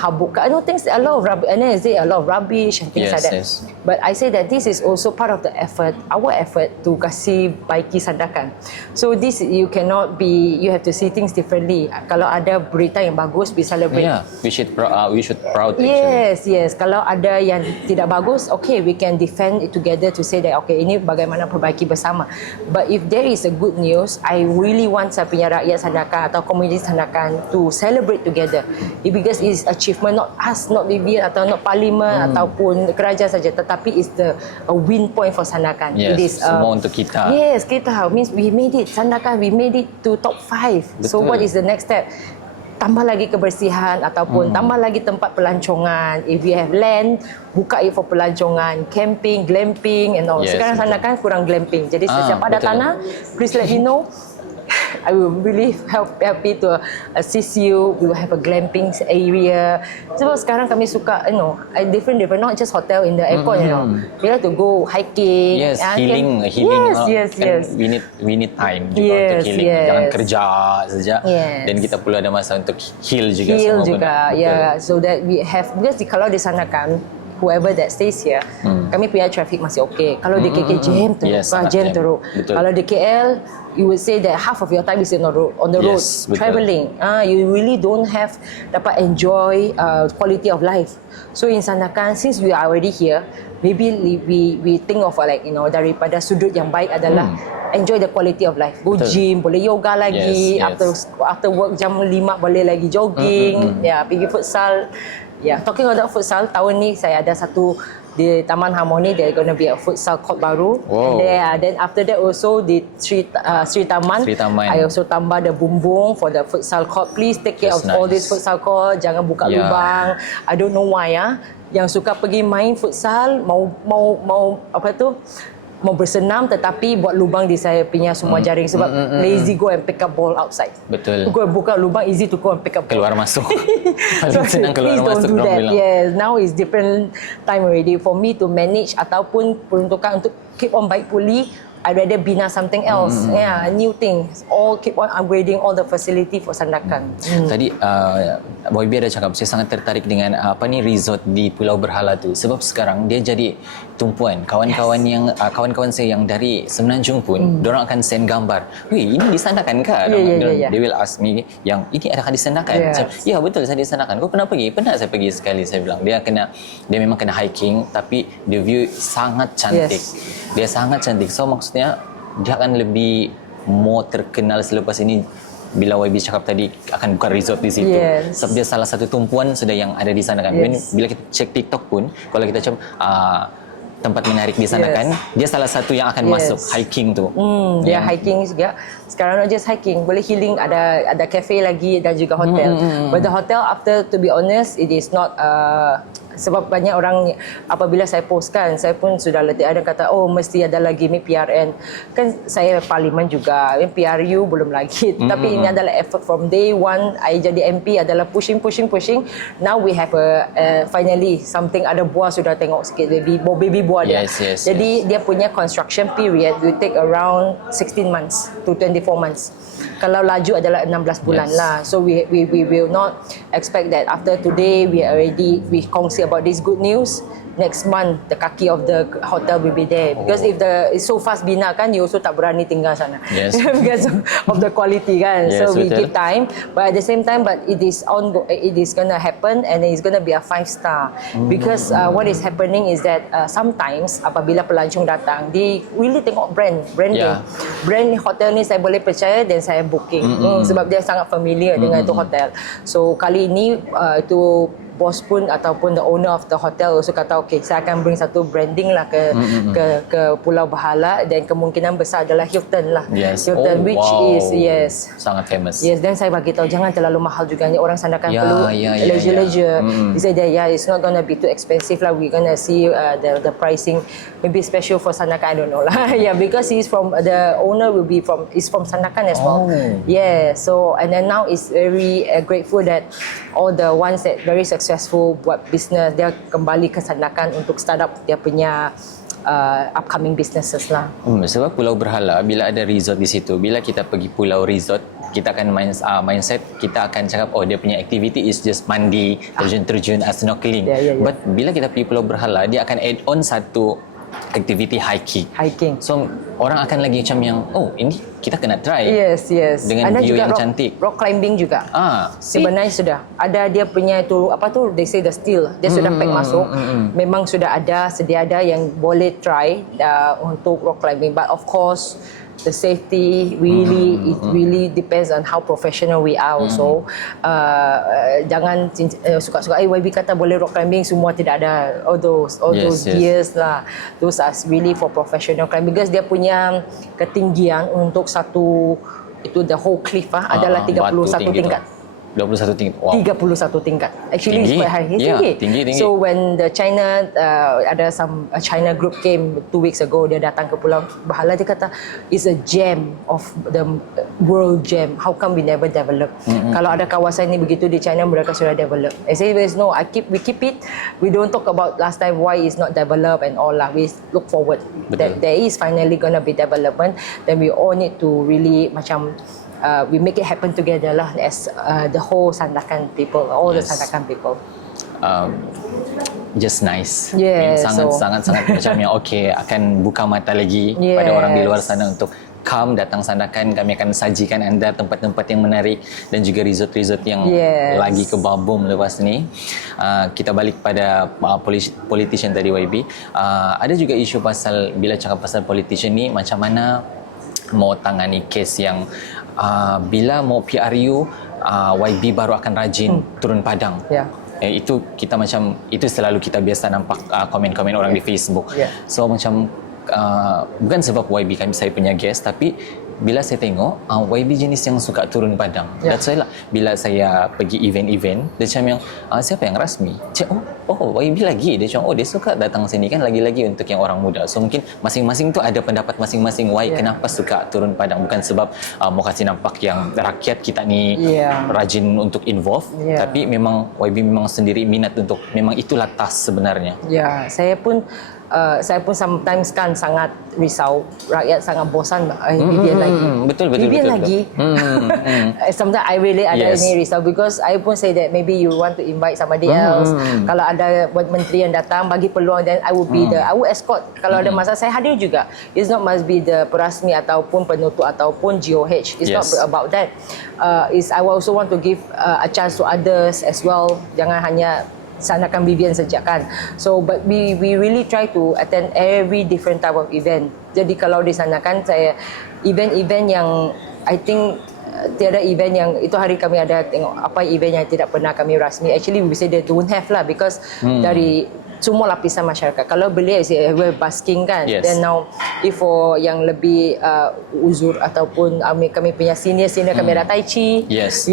habuk. I know things a lot of rubbish, and then a lot of rubbish and things like that. But I say that this is also part of the effort, our effort to kasih baiki Sandakan. So this you cannot be, you have to see things differently. Kalau ada berita yang bagus, we celebrate. We should proud. Yes. Kalau ada yang tidak bagus, okay, we can defend it together to say that okay, ini bagaimana perbaiki bersama. But if there is a good news, I really want saya punya rakyat Sandakan atau komuniti Sandakan to celebrate together. Because it is achievement, not us, not VIVIAN atau not parlimen ataupun kerajaan saja, tetapi it's a win point for Sandakan. Yes, it is semua untuk kita. Yes, kita means we made it. Sandakan, we made it to top 5. So what is the next step? Tambah lagi kebersihan ataupun tambah lagi tempat pelancongan. If you have land, buka it for pelancongan, camping, glamping and all. Sekarang Sandakan kurang glamping. Jadi sesiapa ada tanah, please let me know. I will really happy to assist you. We will have a glamping area. Sebab sekarang kami suka, different, not just hotel in the airport, We like to go hiking. Healing. Yes. We need time juga untuk healing. Jangan kerja saja. Dan kita perlu ada masa untuk heal juga. So that we have, because kalau di sana kan, whoever that stays here, kami punya traffic masih okay. Kalau di KK jam teruk. Kalau di KL, you would say that half of your time is on the road, traveling. You really don't have dapat enjoy quality of life. So in Sandakan, since we are already here, maybe we think of daripada sudut yang baik adalah enjoy the quality of life. Go gym, boleh yoga lagi. After work jam 5 boleh lagi jogging. Pergi futsal. Talking about futsal, tahun ni saya ada satu di Taman Harmoni, there gonna be a futsal court baru. And then after that also di Sri Taman, I also tambah the bumbung for the futsal court. Please take care of all this futsal court. Jangan buka lubang. I don't know why yang suka pergi main futsal mau apa tu? Mau bersenam tetapi buat lubang di saya punya semua jaring sebab lazy go and pick up ball outside. Betul. Go buka lubang, easy to go and pick up ball. Keluar masuk. Paling senang keluar masuk. Don't do that. Yes, now is different time already for me to manage ataupun peruntukan untuk keep on baik pulih. I rather bina something else. New things. All keep on upgrading all the facility for Sandakan. Tadi Boy B ada cakap saya sangat tertarik dengan resort di Pulau Berhala tu sebab sekarang dia jadi tumpuan. Kawan-kawan saya yang dari Semenanjung pun dorang akan send gambar. Weh, ini di Sandakan ke? They will ask me yang ini adakah di Sandakan? Ya betul, saya di Sandakan. Kau pernah pergi? Pernah saya pergi sekali, saya bilang. Dia memang kena hiking tapi the view sangat cantik. Dia sangat cantik. So maksudnya dia akan lebih more terkenal selepas ini bila YB cakap tadi akan buka resort di situ. Sebab dia salah satu tumpuan sudah yang ada di sana kan. Bila kita cek TikTok pun kalau kita macam tempat menarik di sana kan, dia salah satu yang akan masuk hiking tu. Dia hiking juga. Sekarang not just hiking, boleh healing, ada cafe lagi dan juga hotel. But the hotel after, to be honest, it is not sebab banyak orang apabila saya postkan, saya pun sudah letih, ada kata oh mesti ada lagi ni PRN, kan saya parlimen juga, PRU belum lagi, tapi ini adalah effort from day one. I jadi MP adalah pushing. Now we have finally something, ada buah sudah tengok sikit, baby buah dia. Jadi dia punya construction period will take around 16 months to 24 months. Kalau laju adalah 16 bulan lah. So we will not expect that after today we kongsi about this good news. Next month the kaki of the hotel will be there, because if it's so fast bina kan, you also tak berani tinggal sana because of the quality kan. So we give time, but at the same time, but it is gonna happen, and it's gonna be a 5-star, because what is happening is that sometimes apabila pelancong datang, they really tengok branding. Brand hotel ni saya boleh percaya, dan saya booking sebab dia sangat familiar dengan itu hotel. So kali ini itu bos pun ataupun the owner of the hotel also kata okay, saya akan bring satu branding lah ke Pulau Bahala, dan kemungkinan besar adalah Hilton lah. Hilton, which is sangat famous. Dan saya bagi tahu jangan terlalu mahal juga, ni orang Sandakan perlu leisure. He said that it's not gonna be too expensive lah, we gonna see the pricing maybe special for Sandakan, I don't know lah. Because he's from the owner is from Sandakan as well. So and then now is very grateful that all the ones that very successful buat business, dia kembali ke Sandakan untuk start up dia punya upcoming businesses lah. Sebab Pulau Berhala, bila ada resort di situ, bila kita pergi pulau resort, kita akan mindset, kita akan cakap oh dia punya activity is just mandi, terjun-terjun, snorkeling. But bila kita pergi Pulau Berhala, dia akan add on satu activity hiking. So orang akan lagi macam yang oh ini kita kena try. Dengan ada view juga yang cantik. Rock climbing juga. Sebenarnya sudah ada dia punya tu apa tu, they say the steel. Dia sudah pack masuk. Memang sudah ada, sedia ada yang boleh try untuk rock climbing. But of course the safety really depends on how professional we are also. Jangan suka-suka YB kata boleh rock climbing, semua tidak ada all those gears lah. Those are really for professional climbing, because dia punya ketinggian untuk satu itu the whole cliff adalah 31 tingkat. 21 tingkat. 31 tingkat. Actually it's quite high. It's tinggi. So when the China ada some China group came 2 weeks ago, dia datang ke Pulau Bahala, dia kata it's a gem of the world gem. How come we never develop? Kalau ada kawasan ni begitu di China, mereka sudah develop. I say no, we keep it. We don't talk about last time why it's not developed and all lah. We look forward that there is finally gonna be development. Then we all need to really macam we make it happen together lah as the whole Sandakan people, all the Sandakan people. Just nice. Sangat macam yang okay, akan buka mata lagi pada orang di luar sana untuk come datang Sandakan. Kami akan sajikan anda tempat-tempat yang menarik dan juga resort-resort yang lagi ke babum lepas ni. Kita balik pada politician tadi YB. Ada juga isu pasal, bila cakap pasal politician ni, macam mana mau tangani kes yang bila mau PRU, YB baru akan rajin turun padang. Itu kita macam, itu selalu kita biasa nampak komen-komen orang di Facebook. So macam bukan sebab YB kan saya punya guest, tapi bila saya tengok YB jenis yang suka turun padang. That's why lah bila saya pergi event-event, dia macam yang siapa yang rasmi? YB lagi. Dia macam dia suka datang sini kan, lagi-lagi untuk yang orang muda. So mungkin masing-masing tu ada pendapat masing-masing why kenapa suka turun padang. Bukan sebab mau kasih nampak yang rakyat kita ni rajin untuk involve, tapi memang YB memang sendiri minat untuk, memang itulah task sebenarnya. Saya pun sometimes kan sangat risau, rakyat sangat bosan Vivian lagi. Betul. Lagi. Sometimes I really ada ni risau, because I pun say that maybe you want to invite somebody else. Kalau ada menteri yang datang bagi peluang, then I will be I will escort. Kalau ada masa saya hadir juga. It's not must be the perasmi ataupun penutup ataupun GOH. It's not about that. I also want to give a chance to others as well. Jangan hanya Sandakan Vivian saja kan. So but we really try to attend every different type of event. Jadi kalau di Sandakan, saya event-event yang I think tiada event yang itu hari kami ada tengok apa event yang tidak pernah kami rasmi. Actually we say they don't have lah, because dari semua lapisan masyarakat. Kalau beliau we're basking kan, Yes. then now if for yang lebih uzur ataupun kami punya senior kami ada tai chi, Yes.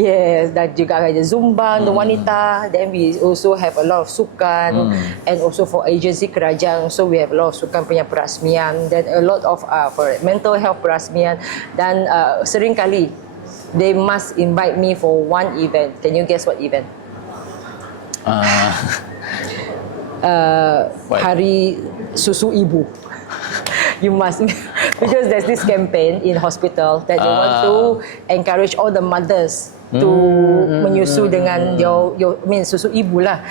dan juga ada zumba untuk wanita, then we also have a lot of sukan, and also for agency kerajaan, so we have a lot of sukan punya perasmian, then a lot of for mental health perasmian, dan sering kali they must invite me for one event. Can you guess what event? Hari Susu Ibu. You must, because there's this campaign in hospital that they want to encourage all the mothers to menyusu dengan your susu ibu lah.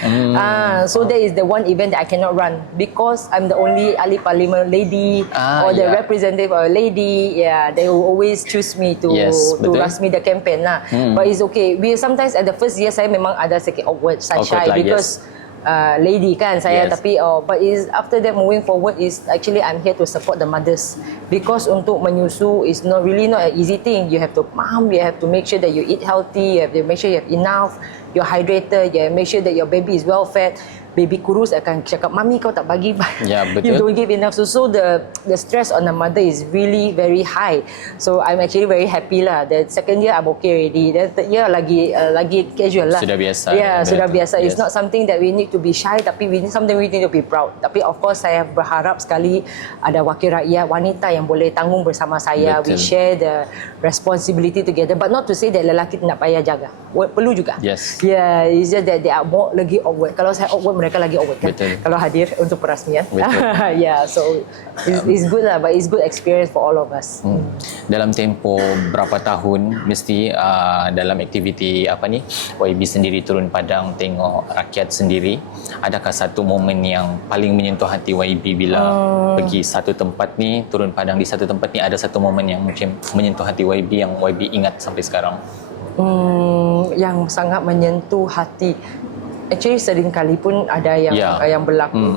So that is the one event that I cannot run because I'm the only ahli parlimen lady or the representative or lady. Yeah, they will always choose me to rasmi the campaign lah. But it's okay. We sometimes at the first year saya memang ada sedikit awkward, shy because lady kan saya, tapi but is after that moving forward is actually I'm here to support the mothers because untuk menyusu is not an easy thing. You have to make sure that you eat healthy, you have to make sure you have enough, you're hydrated, you have to make sure that your baby is well fed. Baby kurus akan cakap, mami kau tak bagi, betul. you don't give enough. So the stress on the mother is really very high. So I'm actually very happy lah. The second year I'm okay already. The third year lagi casual lah. Sudah biasa. Yeah, sudah biasa. It's not something that we need to be shy, tapi something we need to be proud. Tapi of course saya berharap sekali ada wakil rakyat wanita yang boleh tanggung bersama saya. Betul. We share the responsibility together. But not to say that lelaki tak payah jaga. Perlu juga. Yes. Yeah, it's just that they are more lagi awkward. Kalau saya awkward, mereka lagi awkward kan. Betul. Kalau hadir untuk perasmian. Yeah, so it's good lah, but it's good experience for all of us. Dalam tempoh berapa tahun mesti dalam aktiviti YB sendiri turun padang tengok rakyat sendiri, adakah satu momen yang paling menyentuh hati YB bila pergi satu tempat ni, turun padang di satu tempat ni, ada satu momen yang mungkin menyentuh hati YB yang YB ingat sampai sekarang? Yang sangat menyentuh hati, actually sering kali pun ada yang berlaku.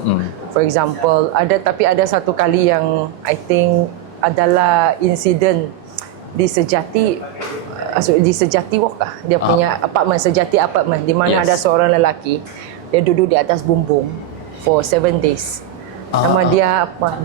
For example, ada satu kali yang I think adalah insiden di Sejati Walk lah. Dia punya apartment, Sejati apartment, di mana ada seorang lelaki, dia duduk di atas bumbung for 7 days. Nama dia apa?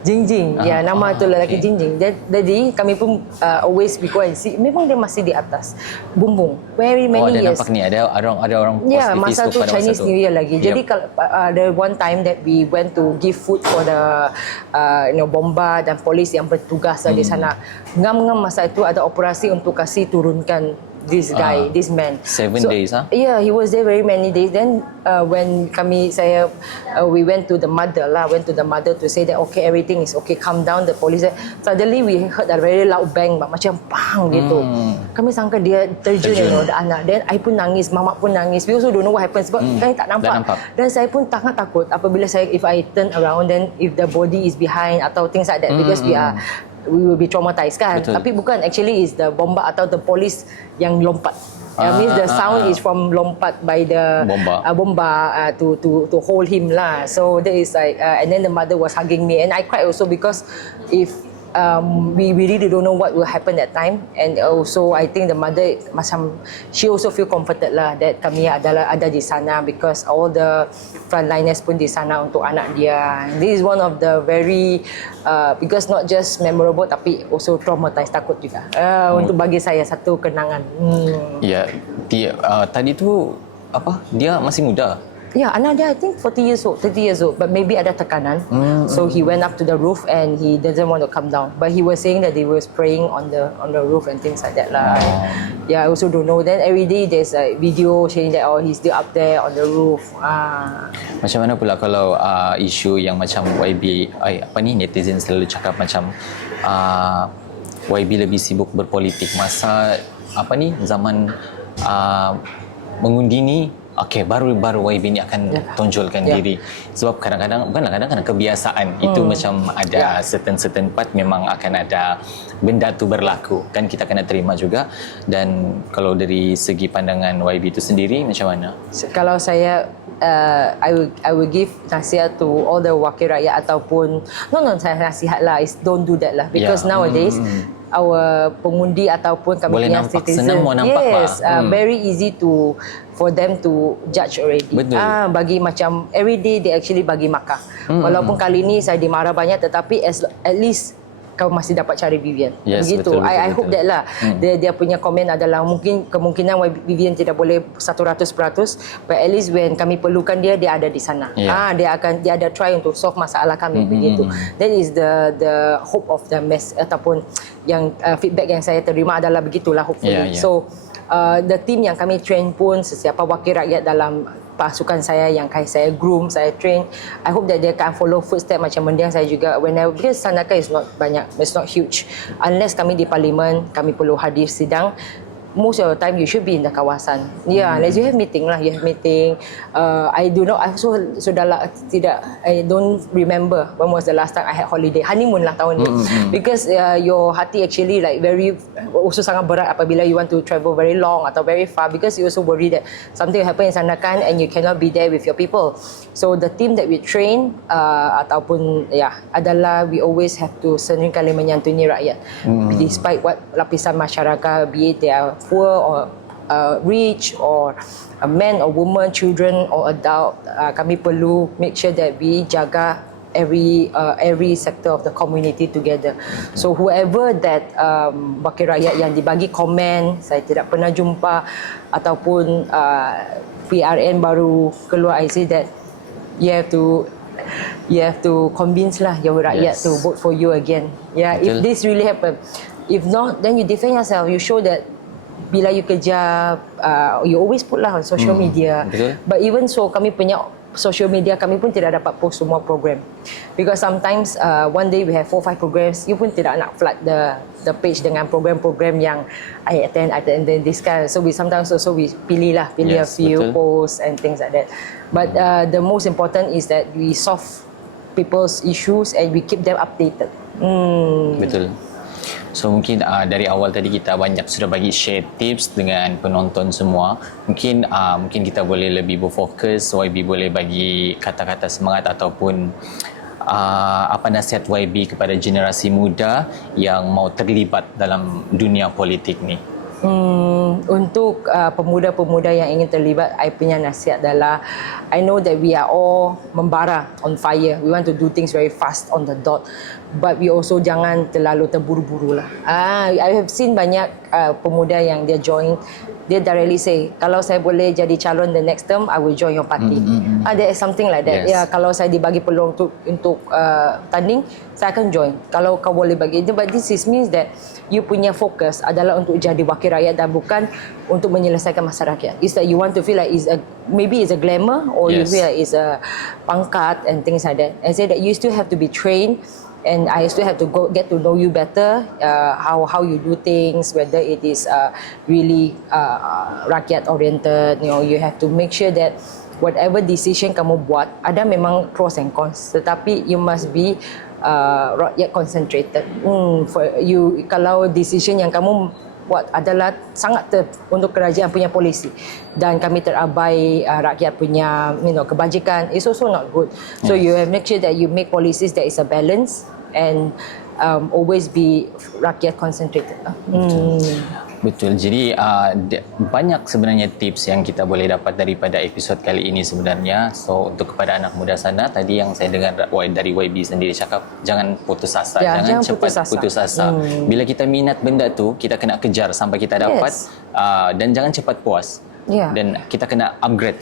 Jingjing. Ya, nama tu lelaki Jingjing. Jadi kami pun always we go and see. Memang dia masih di atas bumbung. Very many years. Ada nampak ni ada orang post di masa tu Chinese New Year lagi. Jadi kalau ada one time that we went to give food for the bomba dan polis yang bertugas di sana. Ngam-ngam masa itu ada operasi untuk kasih turunkan this guy, this man. 7 days, Yeah, he was there very many days. Then when we went to the mother to say that okay, everything is okay, calm down. The police, suddenly we heard a very loud bang, macam bang gitu. Kami sangka dia terjun, the anak. Then I pun nangis, mama pun nangis. We also don't know what happened sebab kami tak nampak. Dan saya pun sangat takut apabila if I turn around, then if the body is behind atau things like that, because we will be traumatized kan. Betul. Tapi bukan, actually is the bomba atau the police yang lompat. Means the sound is from lompat by the bomba to hold him lah. So that is like and then the mother was hugging me and I cried also because if we really don't know what will happen that time, and also I think the mother macam she also feel comforted lah that kami ada di sana because all the frontliners pun di sana untuk anak dia. This is one of the very because not just memorable tapi also traumatized, takut juga untuk bagi saya satu kenangan. Ya, tadi tu dia masih muda. Yeah, anak dia I think 30 years old, but maybe ada tekanan. So he went up to the roof and he doesn't want to come down. But he was saying that he was praying on the roof and things like that lah. Yeah, I also don't know. Then every day there's a video saying that he's still up there on the roof. Macam mana pula kalau isu yang macam YB netizen selalu cakap macam YB lebih sibuk berpolitik masa zaman mengundi ni. Okey, baru YB ni akan tonjolkan diri. Sebab kadang-kadang kebiasaan itu macam ada certain part memang akan ada benda tu berlaku. Kan kita kena terima juga. Dan kalau dari segi pandangan YB itu sendiri macam mana? Kalau saya I will give nasihat to all the wakil rakyat ataupun saya nasihat lah is don't do that lah because nowadays our pengundi ataupun kami Boleh punya nampak, citizen. senang mau nampak Yes, lah. very easy for them to judge already. Betul. Bagi macam every day they actually bagi markah. Walaupun kali ni saya dimarah banyak, tetapi at least kau masih dapat cari Vivian. Yes, Begitu. betul, I hope betul. that lah. Dia punya komen adalah mungkin kemungkinan Vivian tidak boleh 100%, but at least when kami perlukan dia ada di sana. Yeah. Dia ada try untuk solve masalah kami begitu. That is the hope of the ataupun yang feedback yang saya terima adalah begitulah hopefully. Yeah. So the team yang kami train pun sesiapa wakil rakyat dalam pasukan saya yang saya groom, saya train, I hope that dia akan follow footstep macam mendiang saya juga. Because Sandakan is not banyak, it's not huge. Unless kami di parlimen, kami perlu hadir sidang, most of the time you should be in the kawasan. Unless you have meeting lah, you have meeting. I do not, I also I don't remember when was the last time I had holiday. Honeymoon lah tahun ni. Because your hati actually like also sangat berat apabila you want to travel very long atau very far, because you also worry that something will happen in Sandakan and you cannot be there with your people. So the team that we train ataupun adalah we always have to seringkali menyantuni rakyat. Despite what lapisan masyarakat, be it they are poor or rich or a man or woman, children or adult, kami perlu make sure that we jaga every sector of the community together. So whoever that wakil rakyat yang dibagi komen saya tidak pernah jumpa ataupun PRN baru keluar, I say that you have to convince lah your rakyat to vote for you again. If this really happen. If not, then you defend yourself. You show that bila you kerja, you always put lah on social media. Betul. But even so, kami punya social media, kami pun tidak dapat post semua program. Because sometimes one day we have 4-5 programs, you pun tidak nak flood the page dengan program-program yang I attend then this kind. So we sometimes also pilih a few posts and things like that. But the most important is that we solve people's issues and we keep them updated. Betul. So mungkin dari awal tadi kita banyak sudah bagi share tips dengan penonton semua. Mungkin kita boleh lebih berfokus, YB boleh bagi kata-kata semangat ataupun apa nasihat YB kepada generasi muda yang mau terlibat dalam dunia politik ni. Untuk pemuda-pemuda yang ingin terlibat, I punya nasihat adalah I know that we are all membara on fire. We want to do things very fast on the dot, but we also jangan terlalu terburu-buru lah. I have seen banyak pemuda yang dia join, dia directly say, kalau saya boleh jadi calon the next term, I will join your party. There is something like that. Yes. Kalau saya dibagi peluang untuk tanding, saya akan join. Kalau kau boleh bagi itu, but this means that you punya fokus adalah untuk jadi wakil rakyat dan bukan untuk menyelesaikan masalah rakyat. It's that you want to feel like maybe it's a glamour or you feel like it's a pangkat and things like that. And say that you still have to be trained and I still have to get to know you better, how you do things, whether it is really rakyat oriented. You have to make sure that whatever decision kamu buat, ada memang pros and cons, tetapi you must be rakyat concentrated. For you, kalau decision yang kamu buat adalah sangat untuk kerajaan punya polisi dan kami terabai rakyat punya kebajikan, it's also not good. So you have make sure that you make policies that is a balance and always be rakyat concentrated. Betul. Jadi banyak sebenarnya tips yang kita boleh dapat daripada episod kali ini sebenarnya. So untuk kepada anak muda sana, tadi yang saya dengar dari YB sendiri cakap, jangan putus asa, jangan cepat putus asa. Bila kita minat benda tu, kita kena kejar sampai kita dapat, dan jangan cepat puas. Dan kita kena upgrade,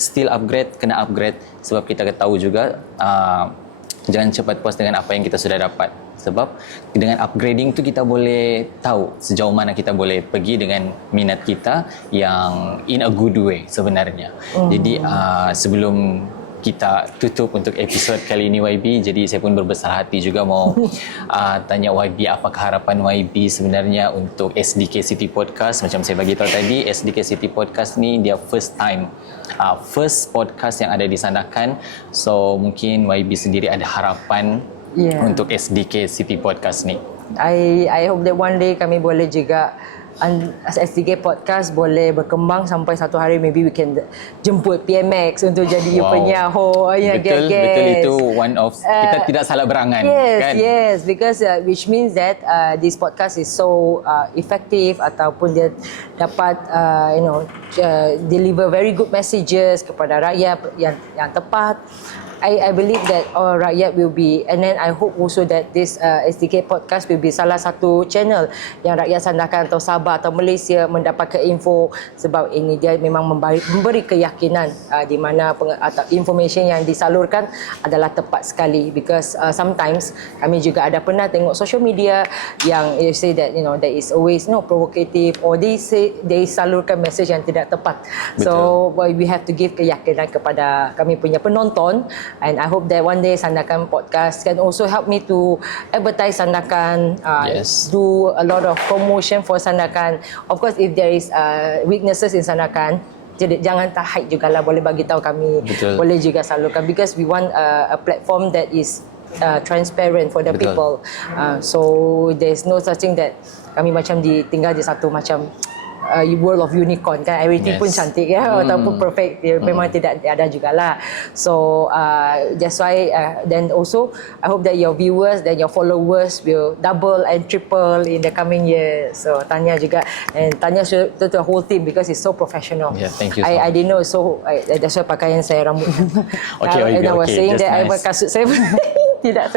kena upgrade, sebab kita tahu juga jangan cepat puas dengan apa yang kita sudah dapat. Sebab dengan upgrading tu kita boleh tahu sejauh mana kita boleh pergi dengan minat kita yang in a good way sebenarnya. Jadi sebelum kita tutup untuk episod kali ini YB, jadi saya pun berbesar hati juga mau tanya YB apakah harapan YB sebenarnya untuk SDKCity Podcast. Macam saya bagi tahu tadi, SDKCity Podcast ni dia first podcast yang ada di Sandakan. So mungkin YB sendiri ada harapan untuk SDKCity Podcast ni. I hope that one day kami boleh juga SDK Podcast boleh berkembang sampai satu hari maybe we can jemput PMX untuk jadi you punya Betul, betul, itu one of kita tidak salah berangan. Yes, kan? yes, because which means that this podcast is so effective ataupun dia dapat deliver very good messages kepada rakyat yang tepat. I believe that all rakyat will be, and then I hope also that this SDK Podcast will be salah satu channel yang rakyat Sandakan atau Sabah atau Malaysia mendapatkan info, sebab ini dia memang memberi keyakinan di mana atau information yang disalurkan adalah tepat sekali, because sometimes kami juga ada pernah tengok social media yang say that there is always provocative, or they salurkan message yang tidak tepat. Betul. So we have to give keyakinan kepada kami punya penonton. And I hope that one day Sandakan Podcast can also help me to advertise Sandakan, do a lot of promotion for Sandakan. Of course, if there is weaknesses in Sandakan, jangan tak hide jugalah, boleh bagi tahu kami. Betul. Boleh juga salurkan, because we want a platform that is transparent for the people. So there's no such thing that kami macam ditinggal di satu macam world of unicorn kan, everything pun cantik ataupun perfect, memang tidak ada jugalah. So that's why then also I hope that your viewers dan your followers will double and triple in the coming years. So tanya juga, and tanya to the whole team, because it's so professional. Thank you. I didn't know, so that's why pakaian saya rambut. And I was saying that nice. Kasut saya tidak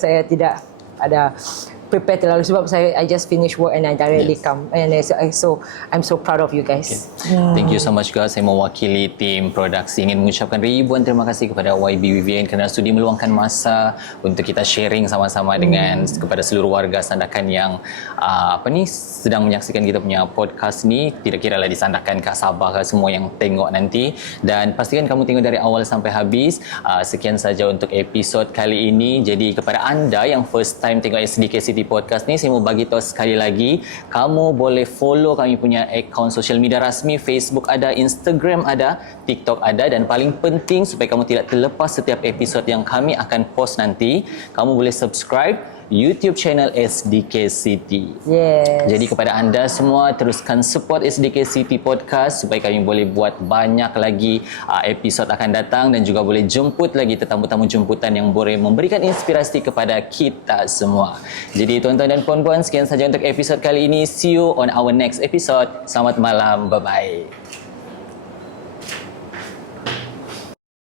saya tidak ada prepare terlalu, sebab I just finish work and I directly come, and I'm so proud of you guys. Thank you so much juga. Saya mewakili tim produksi ingin mengucapkan ribuan terima kasih kepada YB VIVIAN kerana sudi meluangkan masa untuk kita sharing sama-sama dengan kepada seluruh warga Sandakan yang sedang menyaksikan kita punya podcast ni, tidak kira lah di Sandakan ke Sabah ke, semua yang tengok nanti, dan pastikan kamu tengok dari awal sampai habis. Sekian saja untuk episod kali ini. Jadi kepada anda yang first time tengok SDKCity Podcast ni, saya mau bagi tahu sekali lagi, kamu boleh follow kami punya akaun social media rasmi. Facebook ada, Instagram ada, TikTok ada, dan paling penting supaya kamu tidak terlepas setiap episod yang kami akan post nanti, kamu boleh subscribe YouTube channel SDKCity. Yes. Jadi kepada anda semua, teruskan support SDKCity Podcast supaya kami boleh buat banyak lagi episod akan datang, dan juga boleh jemput lagi tetamu-tamu jemputan yang boleh memberikan inspirasi kepada kita semua. Jadi tuan-tuan dan puan-puan, sekian saja untuk episod kali ini. See you on our next episode. Selamat malam. Bye-bye.